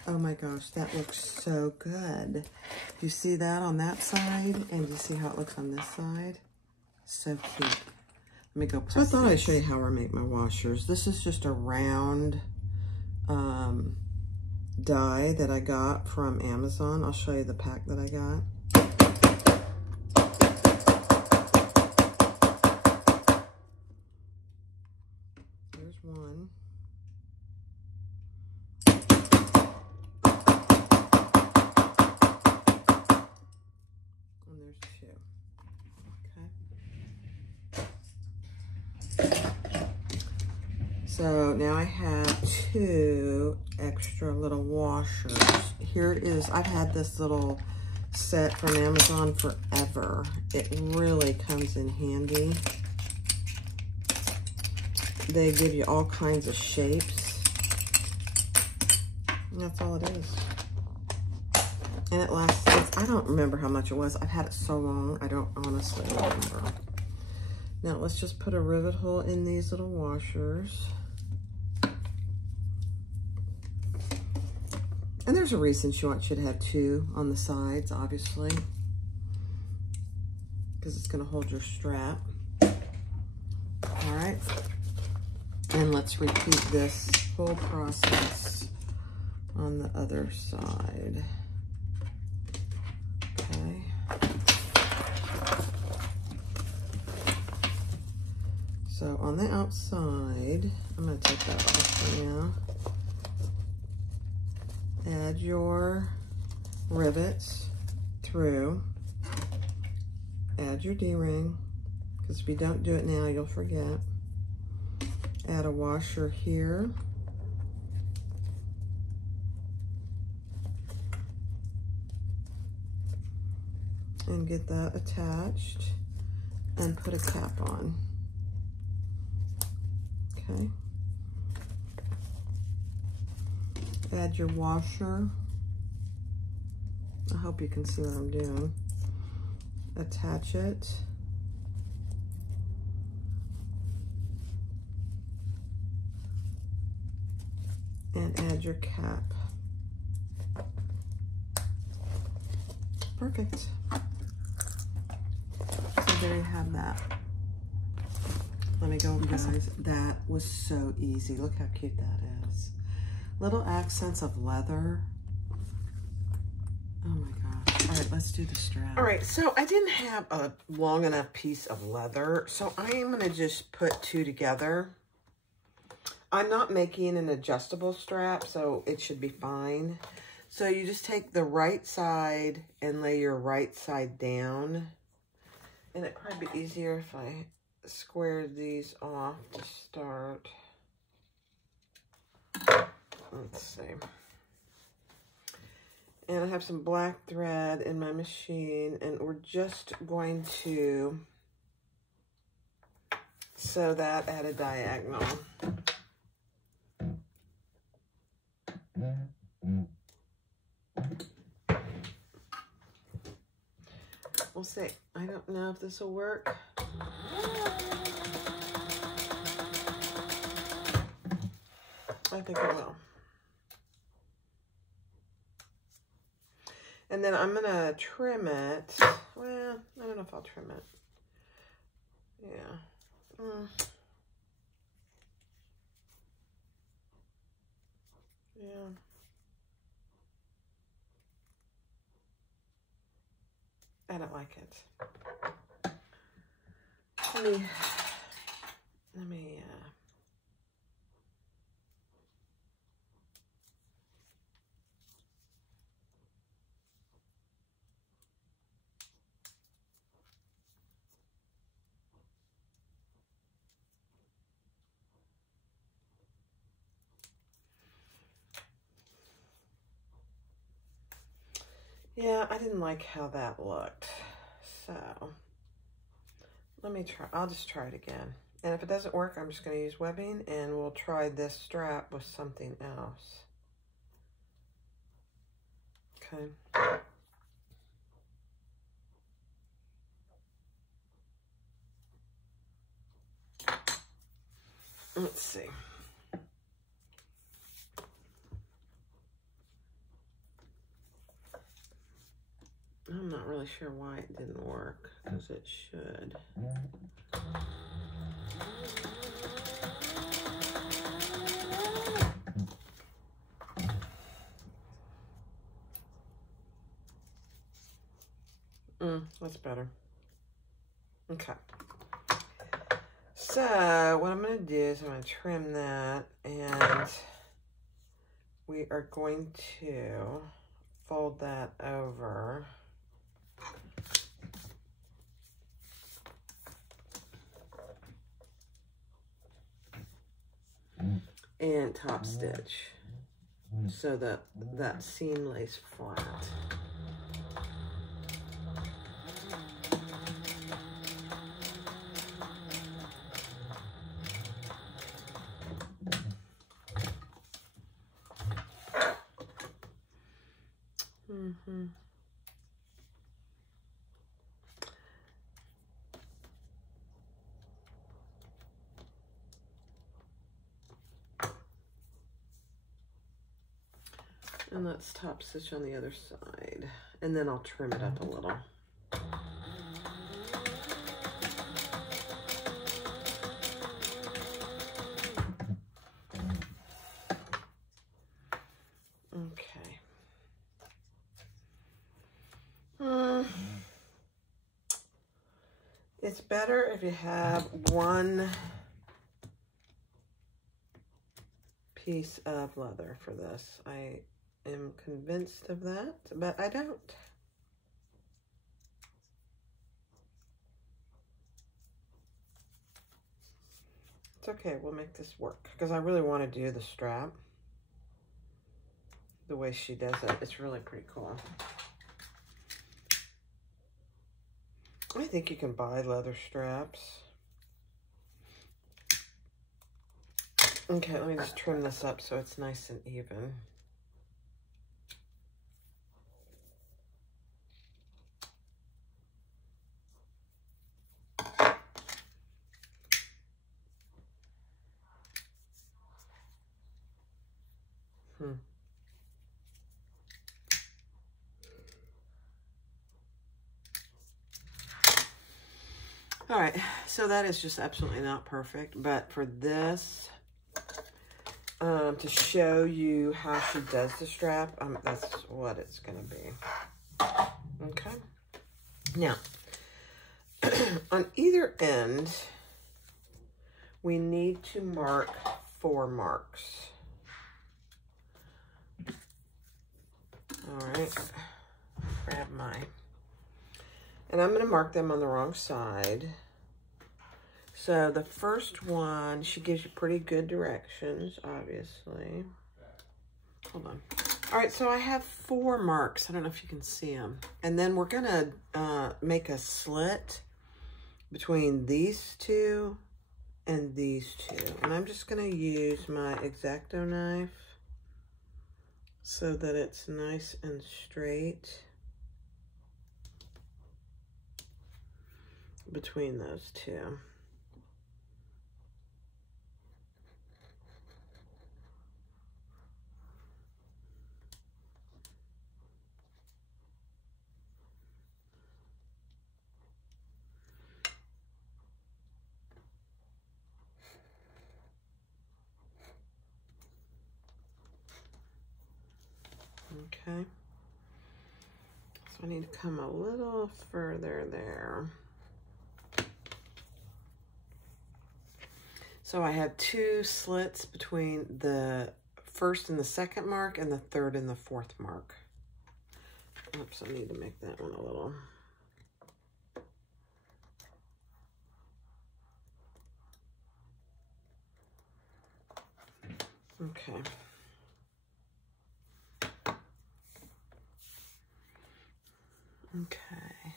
Oh my gosh, that looks so good. You see that on that side, and you see how it looks on this side? So cute. Let me go press this. So I thought I'd show you how I make my washers. This is just a round die that I got from Amazon. I'll show you the pack that I got. There's one. And there's two. Okay. So now I have 2 extra little washers. Here is, I've had this little set from Amazon forever. It really comes in handy. They give you all kinds of shapes. And that's all it is. And it lasts, I don't remember how much it was. I've had it so long, I don't honestly remember. Now let's just put a rivet hole in these little washers. And there's a reason she should have 2 on the sides, obviously, because it's going to hold your strap. All right. And let's repeat this whole process on the other side. Okay. So on the outside, I'm going to take that off for now. Add your rivets through. Add your D-ring, because if you don't do it now, you'll forget. Add a washer here. And get that attached and put a cap on. Okay. Add your washer. I hope you can see what I'm doing. Attach it. And add your cap. Perfect. So there you have that. Let me go, guys. That was so easy. Look how cute that is. Little accents of leather. Oh my gosh. All right, let's do the strap. All right, so I didn't have a long enough piece of leather, so I am going to just put 2 together. I'm not making an adjustable strap, so it should be fine. So you just take the right side and lay your right side down. And it'd probably be easier if I squared these off to start. Let's see. And I have some black thread in my machine, and we're just going to sew that at a diagonal. We'll see. I don't know if this will work. I think it will. And then I'm gonna trim it. Well, I don't know if I'll trim it. Yeah. Yeah. I don't like it. Let me yeah, I didn't like how that looked. So let me try. I'll just try it again. And if it doesn't work, I'm just going to use webbing, and we'll try this strap with something else. Okay. Let's see. I'm not really sure why it didn't work, because it should. That's better. Okay. So what I'm going to do is I'm going to trim that, and we are going to fold that over and top stitch so that that seam lays flat. And let's top stitch on the other side, and then I'll trim it up a little. Okay. It's better if you have one piece of leather for this. I am convinced of that, but I don't. It's okay, we'll make this work, because I really want to do the strap the way she does it. It's really pretty cool. I think you can buy leather straps. Okay, let me just trim this up so it's nice and even. All right, so that is just absolutely not perfect, but for this, to show you how she does the strap, that's what it's gonna be. Okay. Now, on either end, we need to mark 4 marks. All right, grab mine. And I'm going to mark them on the wrong side. So the first one, she gives you pretty good directions, obviously. Hold on. All right, so I have 4 marks. I don't know if you can see them. And then we're going to make a slit between these 2 and these 2. And I'm just going to use my X-Acto knife so that it's nice and straight between those 2. Okay. So I need to come a little further there. So I have 2 slits between the first and the second mark and the third and the fourth mark. Oops, I need to make that one a little. Okay. Okay.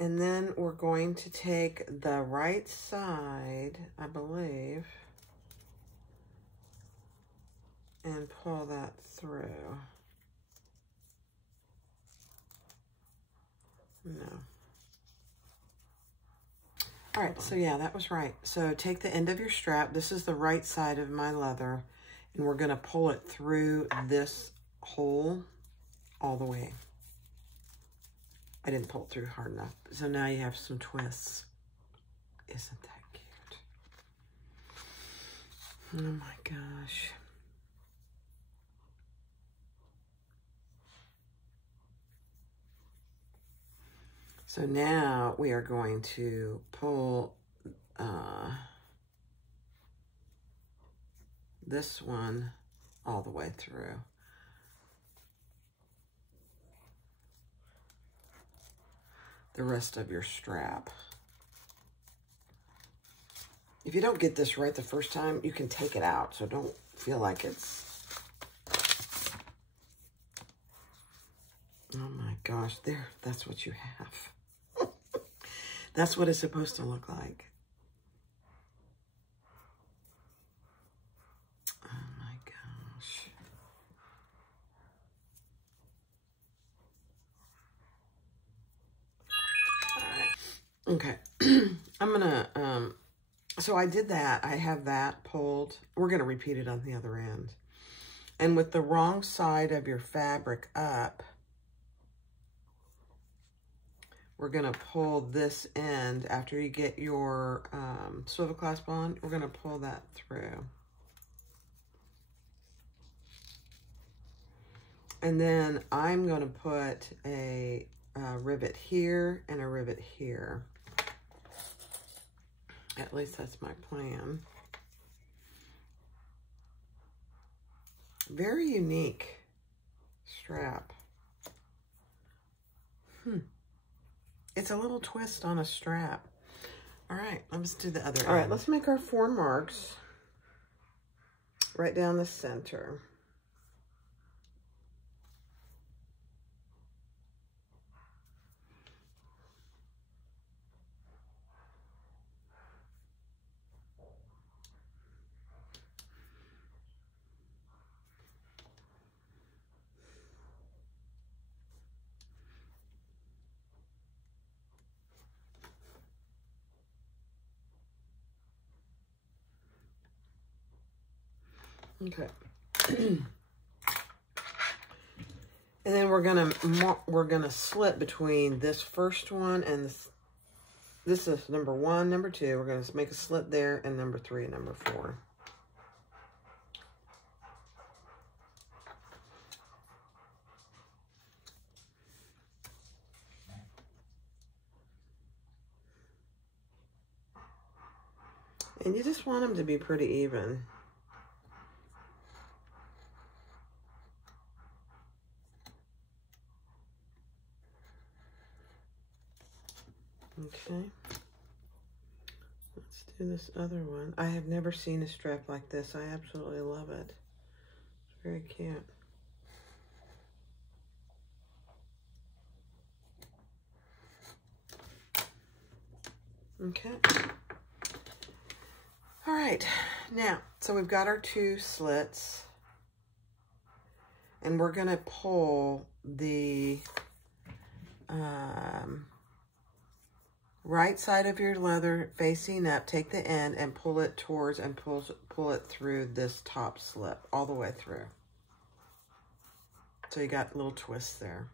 And then we're going to take the right side, I believe, and pull that through. No. All right, so yeah, that was right. So take the end of your strap. This is the right side of my leather, and we're gonna pull it through this hole all the way. I didn't pull it through hard enough. So now you have some twists. Isn't that cute? Oh my gosh. So now we are going to pull this one all the way through. The rest of your strap. If you don't get this right the first time, you can take it out, so don't feel like it's... Oh my gosh, there, that's what you have. That's what it's supposed to look like. Oh my gosh. All right. Okay. I'm gonna, so I did that. I have that pulled. We're gonna repeat it on the other end. And with the wrong side of your fabric up, we're gonna pull this end after you get your swivel clasp on. We're gonna pull that through. And then I'm gonna put a rivet here and a rivet here. At least that's my plan. Very unique strap. It's a little twist on a strap. All right, let's do the other. All right, let's make our 4 marks right down the center. Okay. And then we're gonna slip between this first one and this is number 1, number 2. We're gonna make a slit there, and number 3 and number 4. And you just want them to be pretty even. Okay, let's do this other one. I have never seen a strap like this. I absolutely love it. It's very cute. Okay. All right, now, so we've got our 2 slits, and we're gonna pull the right side of your leather facing up, take the end and pull it towards and pull it through this top slip all the way through. So you got little twists there.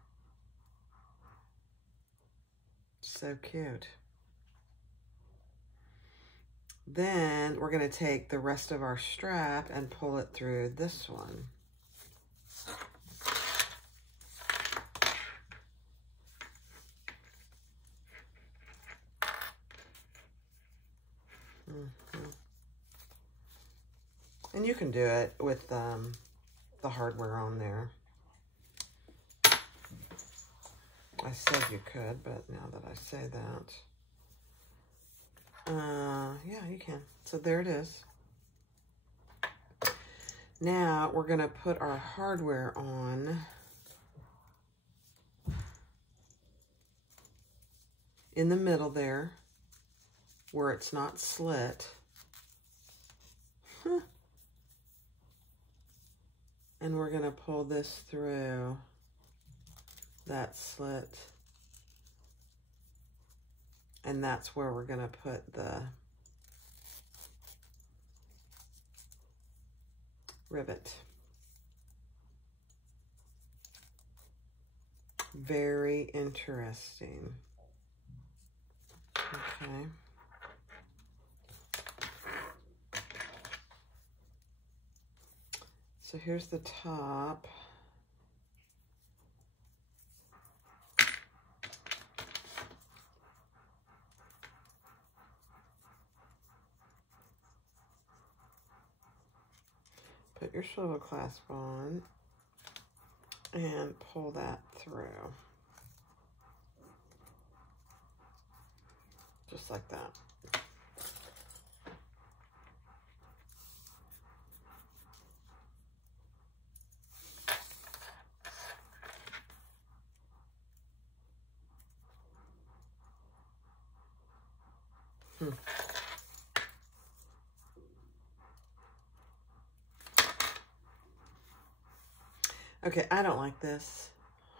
So cute. Then we're going to take the rest of our strap and pull it through this one. And you can do it with the hardware on there. I said you could, but now that I say that, yeah, you can. So there it is. Now we're gonna put our hardware on in the middle there where it's not slit. And we're going to pull this through that slit. And that's where we're going to put the rivet. Very interesting. Okay. So here's the top. Put your swivel clasp on and pull that through. Just like that. Okay, I don't like this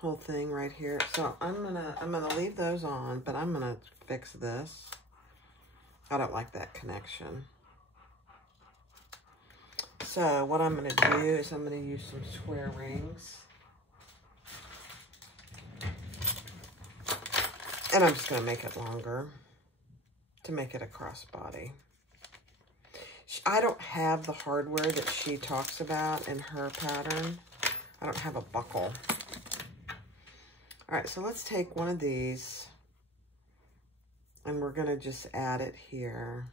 whole thing right here, so I'm gonna leave those on, but I'm gonna fix this. I don't like that connection. So what I'm gonna do is I'm gonna use some square rings, and I'm just gonna make it longer to make it a crossbody. I don't have the hardware that she talks about in her pattern. I don't have a buckle. All right, so let's take one of these and we're gonna just add it here.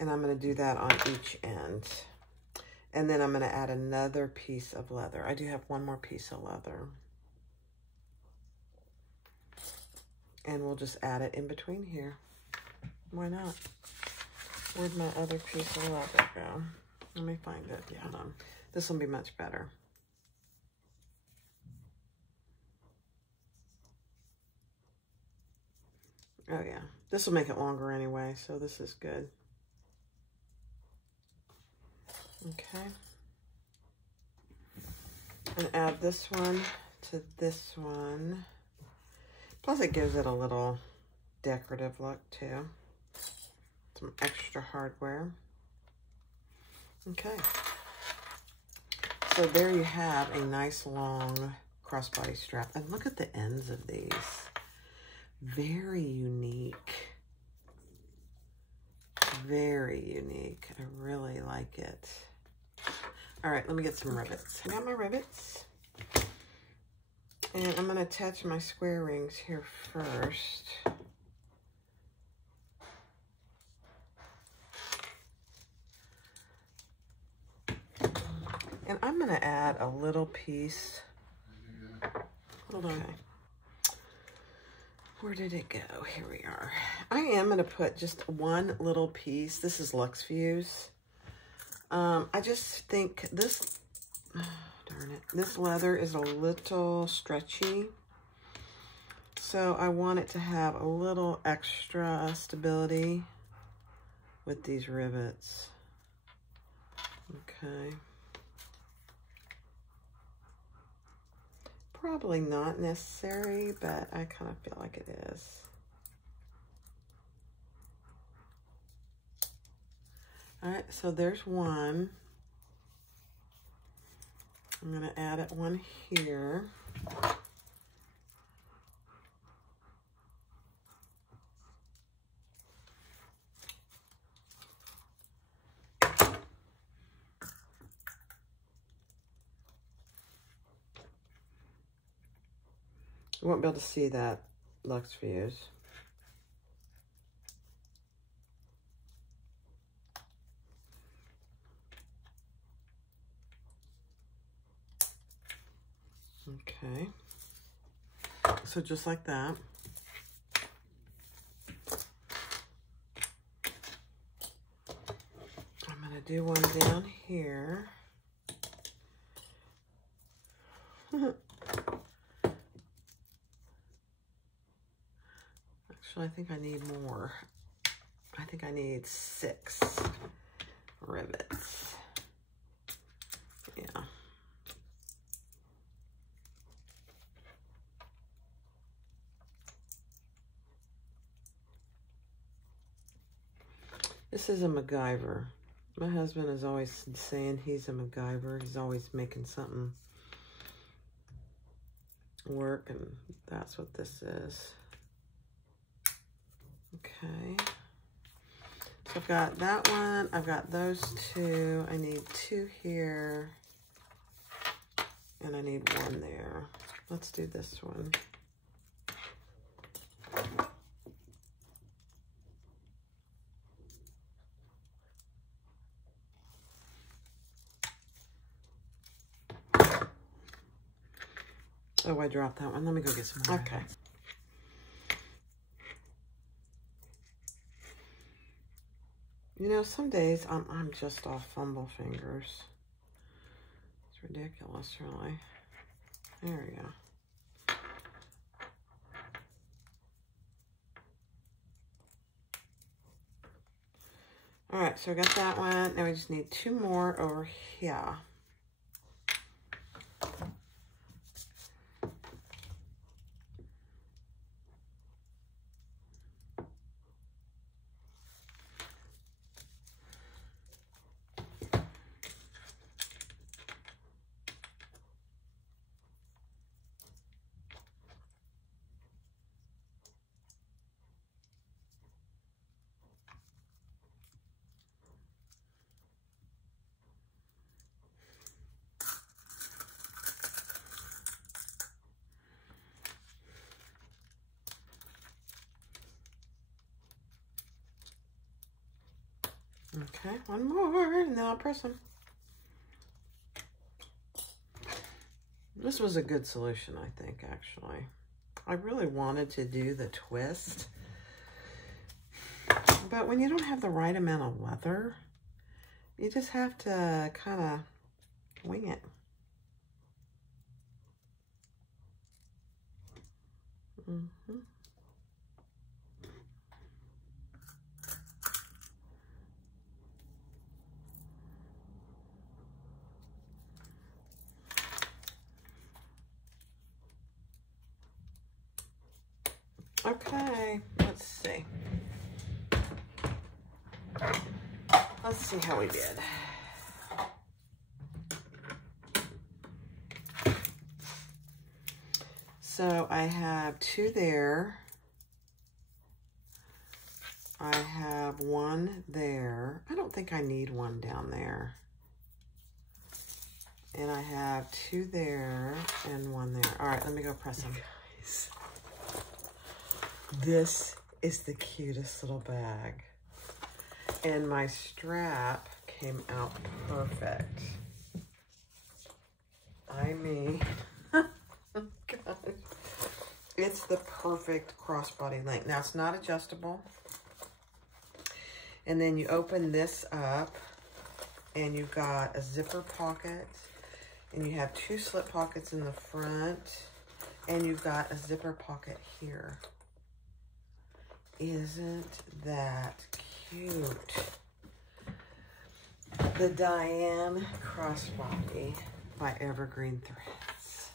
And I'm gonna do that on each end. And then I'm gonna add another piece of leather. I do have one more piece of leather. And we'll just add it in between here. Why not? Where'd my other piece of leather go? Let me find it. Yeah, hold on. This will be much better. Oh yeah, this will make it longer anyway, so this is good. Okay. And add this one to this one. Plus it gives it a little decorative look too. Some extra hardware. Okay, so there you have a nice long crossbody strap. And look at the ends of these. Very unique. Very unique. I really like it. All right, let me get some rivets. I got my rivets. And I'm going to attach my square rings here first. And I'm going to add a little piece. Hold on. Okay. Where did it go? Here we are. I am going to put just one little piece. This is Luxe Fuse. I just think this, oh, darn it, this leather is a little stretchy. So I want it to have a little extra stability with these rivets. Okay. Probably not necessary, but I kind of feel like it is. All right, so there's one. I'm going to add it one here. You won't be able to see that Luxe Fuse. Okay. So just like that. I'm going to do one down here. Actually, I think I need more. I think I need 6 rivets. Yeah. This is a MacGyver. My husband is always saying he's a MacGyver. He's always making something work, and that's what this is. Okay. So I've got that one. I've got those 2. I need 2 here. And I need 1 there. Let's do this one. Oh, I dropped that one. Let me go get some more. Okay. You know, some days I'm just off fumble fingers. It's ridiculous, really. There we go. All right, so I got that one. Now we just need 2 more over here. Okay, 1 more, and then I'll press them. This was a good solution, I think, actually. I really wanted to do the twist, but when you don't have the right amount of leather, you just have to kind of wing it. Mm-hmm. Okay, let's see. Let's see how we did. So I have 2 there. I have 1 there. I don't think I need 1 down there. And I have 2 there and 1 there. All right, let me go press them. Guys, this is the cutest little bag. And my strap came out perfect. I mean, gosh, it's the perfect crossbody length. Now, it's not adjustable. And then you open this up, and you've got a zipper pocket, and you have 2 slip pockets in the front, and you've got a zipper pocket here. Isn't that cute? The Dianne Crossbody by Evergreen Threads.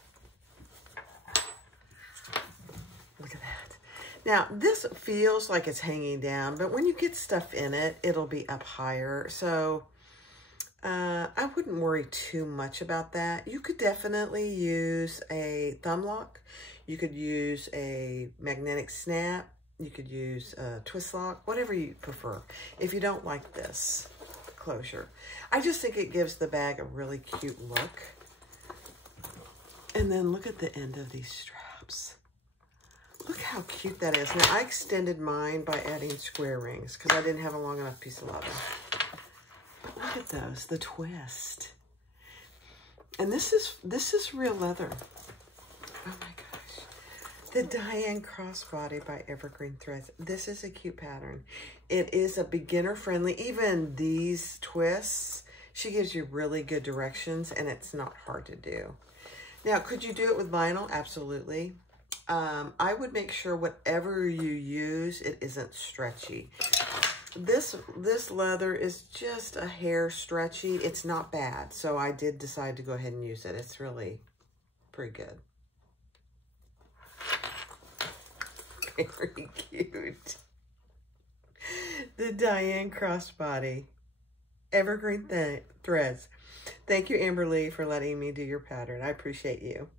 Look at that. Now, this feels like it's hanging down, but when you get stuff in it, it'll be up higher. So I wouldn't worry too much about that. You could definitely use a thumb lock. You could use a magnetic snap. You could use a twist lock, whatever you prefer. If you don't like this closure, I just think it gives the bag a really cute look. And then look at the end of these straps. Look how cute that is. Now, I extended mine by adding square rings because I didn't have a long enough piece of leather. But look at those, the twist. And this is real leather. Oh my gosh. The Dianne Crossbody by Evergreen Threads. This is a cute pattern. It is a beginner friendly. Even these twists, she gives you really good directions and it's not hard to do. Now, could you do it with vinyl? Absolutely. I would make sure whatever you use, it isn't stretchy. This leather is just a hair stretchy. It's not bad, so I did decide to go ahead and use it. It's really pretty good. Very cute. The Dianne Crossbody Evergreen threads. Thank you, Amberly, for letting me do your pattern. I appreciate you.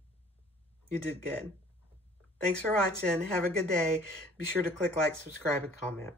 You did good. Thanks for watching. Have a good day. Be sure to click like, subscribe, and comment.